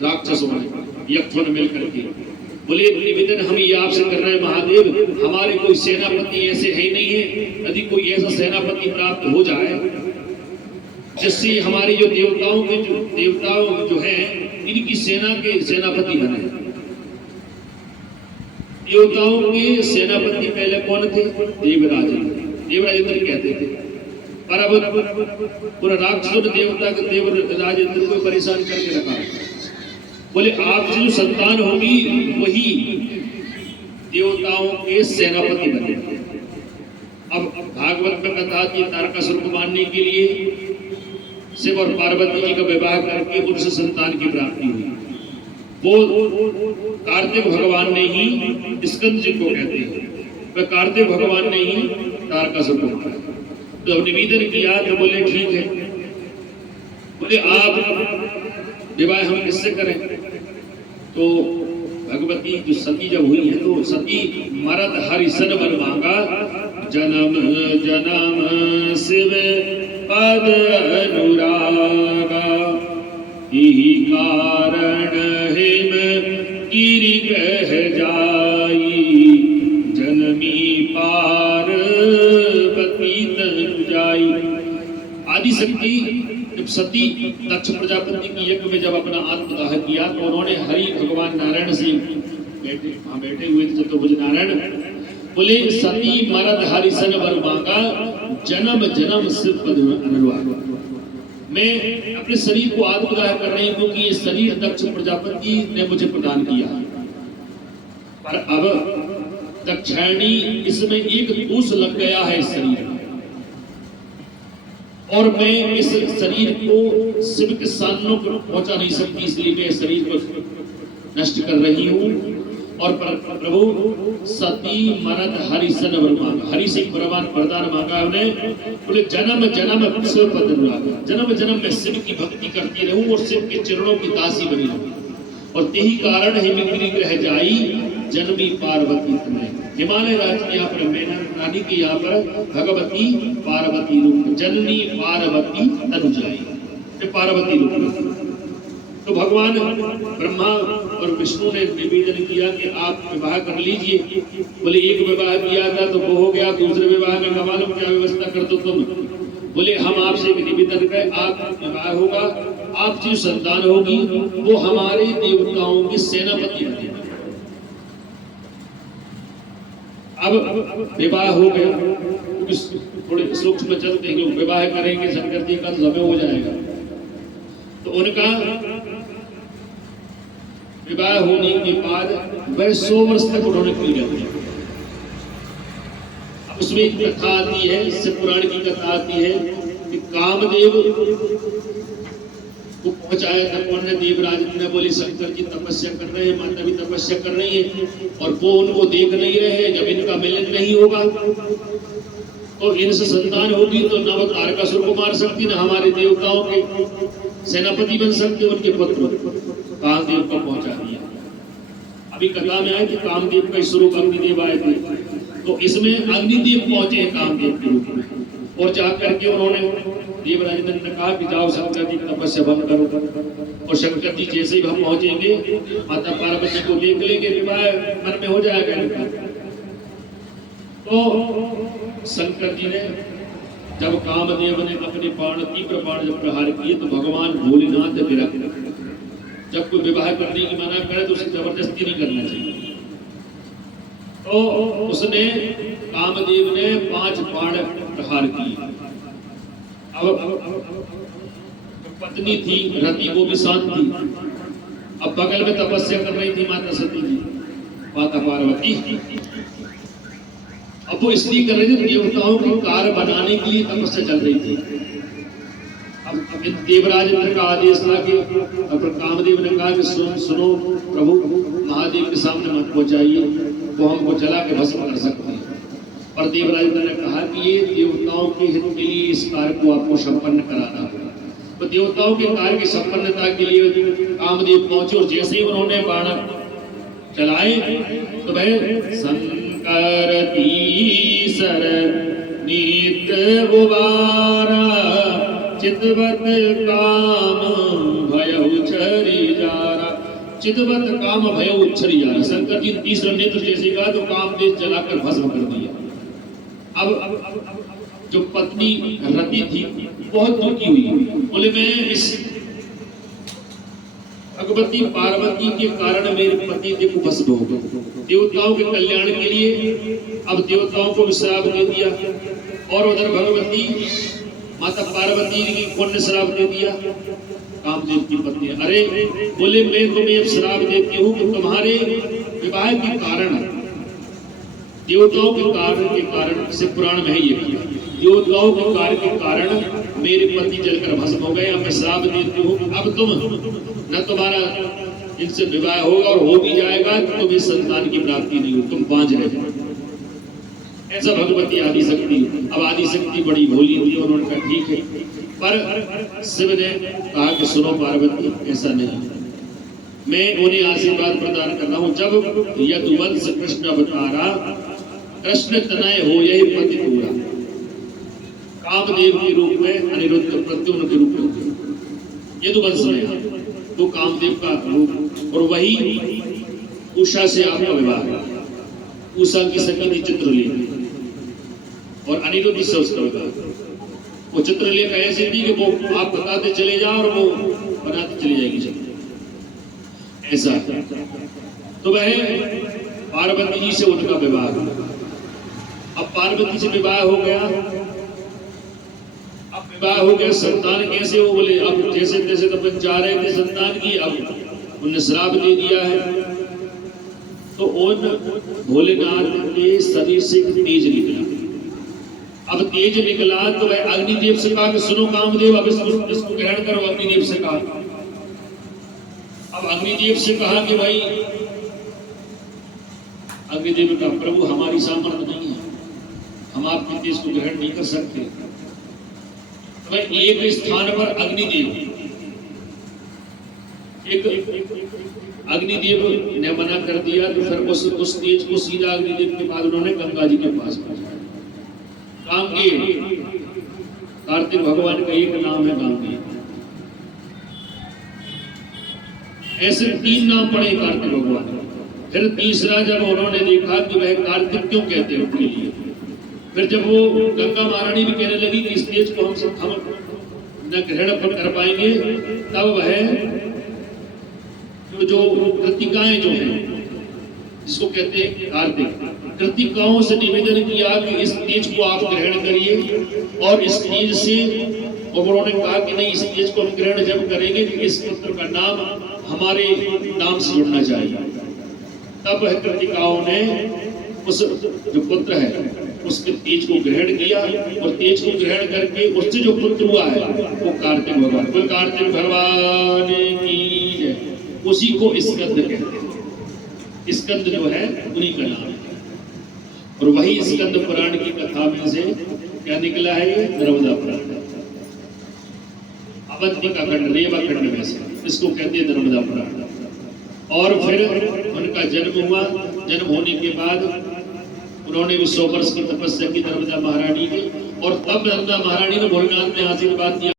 राक्षसों ने, यक्षों ने मिलकर के। बोले निवेदन हम ये आपसे कर रहे हैं महादेव, हमारे कोई सेनापति ऐसे है नहीं है, यदि कोई ऐसा सेनापति प्राप्त हो जाए जिससे हमारी जो देवताओं जो है इनकी सेना के सेनापति बने। देवताओं के सेनापति पहले कौन थे? देवराज, देवराजेंद्र कहते थे। पर अब पूरा राक्षस देवता के देवराजेंद्र को परेशान करके रखा। बोले आपसे जो संतान होगी वही देवताओं के सेनापति बने। अब भागवत में कथा थी तारकासुर को मारने के लिए शिव और पार्वती जी का विवाह करके उनसे संतान की प्राप्ति हुई। वो कार्तिक भगवान ने ही स्कंद जी को कहते हैं, वह कार्तिक भगवान ने ही तारकासुर को मारा। तो निवेदन किया तो बोले ठीक है। बोले आप विवाह हम किससे करें? तो भगवती जो सती जब हुई है तो सती मरद हरिसन वर मांगा, जन्म जन्म शिव पद अनुरागा, यही कारण हिम गिरि कह जाई, जनमी पार्वती तनु जाई। आदि शक्ति जब सती दक्ष प्रजापति की यज्ञ में जब अपना आत्मदाह किया तो उन्होंने हरि भगवान नारायण से बैठे हुए थे चतुर्भुज नारायण, बोले सती मरद हरिसन वर मांगा, जन्म जन्म शिव पद अनुरागा। मैं अपने शरीर को आत्मदाह कर रही हूं क्योंकि ये शरीर दक्ष प्रजापति ने मुझे प्रदान किया, पर अब दक्षिणी इसमें एक दोष लग गया है इस शरीर में, और मैं इस शरीर को शिव के सामने पहुंचा नहीं सकती, इसलिए मैं शरीर को नष्ट कर रही हूं। और प्रभु सती मरद हरिसन वर मांगा, हरि से वरदान मांगा उन्हें। बोले जन्म जन्म शिव पद अनुरागा, जन्म जन्म में शिव की भक्ति करती रहूं और शिव के चरणों की दासी बनी रहूं, और यही कारण हिम गिरि कह जाई, जन्मी पार्वती तुम्हें। हिमालय राज्य के यहाँ पर मैना रानी के यहाँ पर भगवती पार्वती रूप, जननी पार्वती तनुजाई, ये पार्वती रूप। तो भगवान ब्रह्मा और विष्णु ने निवेदन किया कि आप विवाह कर लीजिए। बोले एक विवाह किया था तो वो हो गया, दूसरे विवाह में न मालूम क्या व्यवस्था कर दो तुम। बोले हम आपसे निवेदन करें, आप विवाह होगा, आपकी संतान होगी, वो हमारे देवताओं के सेनापति बने। अब विवाह हो गया, थोड़े सूक्ष्म चलते हैं, विवाह करेंगे शंकर जी का तो समय हो जाएगा। तो उनका विवाह होने के बाद वह 100 वर्ष तक उन्होंने क्रीड़ा किया। उसमें एक कथा आती है, शिव पुराण की कथा आती है कि कामदेव को पहुंचाया था कौन ने, देवराज ने। बोले शंकर जी तपस्या कर रहे हैं, माता भी तपस्या कर रही है और वो उनको देख नहीं रहे। जब इनका मिलन नहीं होगा तो इनसे संतान होगी तो न वो तारकासुर को मार सकती, न हमारे देवताओं के सेनापति बन सकते। उनके पुत्र कामदेव को पहुंचा दिया। अभी कथा में आए कि कामदेव का स्वरूप अग्निदेव आए थे, तो इसमें अग्निदेव पहुंचे हैं कामदेव के रूप में। और जाकर के उन्होंने देवराज ने कहा कि जाओ शंकर जी तपस्या भंग करो। और शंकर जी जैसे ही हम पहुंचेंगे माता पार्वती को देख लेंगे, विवाह मन में हो जाएगा इनका। तो शंकर जी ने जब कामदेव ने अपने बाण, तीव्र बाण जब प्रहार किए तो भगवान भोलेनाथ विरक्त। जब कोई विवाह करने की मना करे तो उसे जबरदस्ती नहीं करना चाहिए। तो उसने कामदेव ने 5 बाण प्रहार किए। अब पत्नी थी रति, वो भी शांत थी। अब बगल में तपस्या कर रही थी माता सती जी, माता पार्वती। अब वो इसलिए कर रही थी, देवताओं की कार बनाने के लिए तपस्या चल रही थी। अब देवराज का आदेश था कि कामदेव ने कहा कि सुनो प्रभु, महादेव के सामने मत पहुंचाइए, वो हमको जला के भस्म कर सकते हैं। और देवराज ने कहा कि ये देवताओं के हित के लिए इस कार्य को आपको संपन्न कराना होगा। तो देवताओं के कार्य की संपन्नता के लिए कामदेव पहुंचे और जैसे ही उन्होंने बाण चलाए तो वह शंकर तीसर नेत्र उबारा, चितवत काम भयउ छरि जारा। चितवत काम भयउ छरि जारा, शंकर जी तीसरा नेत्र जैसे कहा तो कामदेव जलाकर भस्म कर दिया। अब जो पत्नी रति थी बहुत दुखी हुई। बोले मैं इस भगवती पार्वती के कारण मेरे पति देखो भस्म हो गए। देवताओं के कल्याण के लिए अब देवताओं को श्राप दे दिया और उधर भगवती माता पार्वती की पुण्य श्राप दे दिया कामदेव की पत्नी। अरे बोले मैं तुम्हें अब श्राप देती हूँ कि तुम्हारे विवाह के कारण, देवताओं के कारण से पुराण में है ये, देवताओं के कार्य के कारण मेरे पति जलकर भस्म हो गए। अब मैं श्राप देती हूँ, अब तुम न तुम्हारा इनसे विवाह होगा और हो भी जाएगा तो तुम्हें संतान की प्राप्ति नहीं हो, तुम बांझ रहे हो। ऐसा भगवती आदिशक्ति। अब आदिशक्ति बड़ी भोली थी, उन्होंने कहा ठीक है, पर शिव ने कहा कि सुनो पार्वती, ऐसा नहीं, मैं उन्हें आशीर्वाद प्रदान कर रहा हूँ। जब यदुवंश कृष्ण अवतारा, कृष्ण तनय हो यही पति पूरा, कामदेव के रूप में अनिरुद्ध प्रद्युम्न के रूप में यदुवंश में वो कामदेव का रूप। और वही उषा से आपका विवाह, उषा की सखी थी चित्रलेखा और अनिरुद्ध से उसका विवाह। वो चित्रलेखा ऐसी थी कि वो आप बताते चले जाओ और वो बनाते चली जाएगी चित्र, ऐसा। तो वह पार्वती जी से उनका विवाह हुआ। अब पार्वती से विवाह हो गया, अब विवाह हो गया, संतान कैसे हो? बोले अब जैसे तैसे तो बन जा रहे थे संतान की, अब उन्हें श्राप दे दिया है। तो उन भोलेनाथ के शरीर से तेज निकला। अब तेज निकला तो वह अग्निदेव से कहा कि सुनो कामदेव, अब इसको ग्रहण करो। अग्निदेव से कहा, अब अग्निदेव से कहा कि भाई, अग्निदेव का प्रभु हमारी सामर्थ्य नहीं है, हम आपके तेज को ग्रहण नहीं कर सकते। तो भाई एक स्थान पर अग्निदेव एक अग्निदेव ने मना कर दिया, तो फिर उस तेज को सीधा अग्निदेव के बाद उन्होंने गंगा जी के पास पहुंचाया। गांगे, कार्तिक भगवान का एक नाम है गांगे। ऐसे 3 नाम पड़े कार्तिक भगवान। फिर तीसरा जब उन्होंने देखा कि वह कार्तिक क्यों कहते हैं उनके लिए, फिर जब वो गंगा महारानी भी कहने लगी कि इस तेज को हम न ग्रहण पर कर पाएंगे, तब वह जो कृतिकाएं जो हैं, जिसको कहते हैं कार्तिक, कृतिकाओं से निवेदन किया कि इस तेज को आप ग्रहण करिए, और इस तेज से उन्होंने कहा कि नहीं, इस तेज को हम ग्रहण जब करेंगे कि इस पुत्र का नाम हमारे नाम से जुड़ना चाहिए। तब वह कृतिकाओं ने उस जो पुत्र है उसके तेज को ग्रहण किया, और तेज को ग्रहण करके उससे जो पुत्र हुआ है वो कार्तिक भगवान। वो कार्तिक भगवान की जय। उसी को स्कंद कहते हैं। स्कंद जो है उन्हीं का नाम है, और वही स्कंद पुराण की कथा में से क्या निकला है, ये नर्मदा पुराण, अवंतिका खंड, रेवा खंड में से, इसको कहते हैं नर्मदा पुराण। और फिर उनका जन्म हुआ। जन्म होने के बाद उन्होंने भी 100 वर्ष की तपस्या की नर्मदा महारानी की, और तब नर्मदा महारानी ने भोलेनाथ ने आशीर्वाद दिया।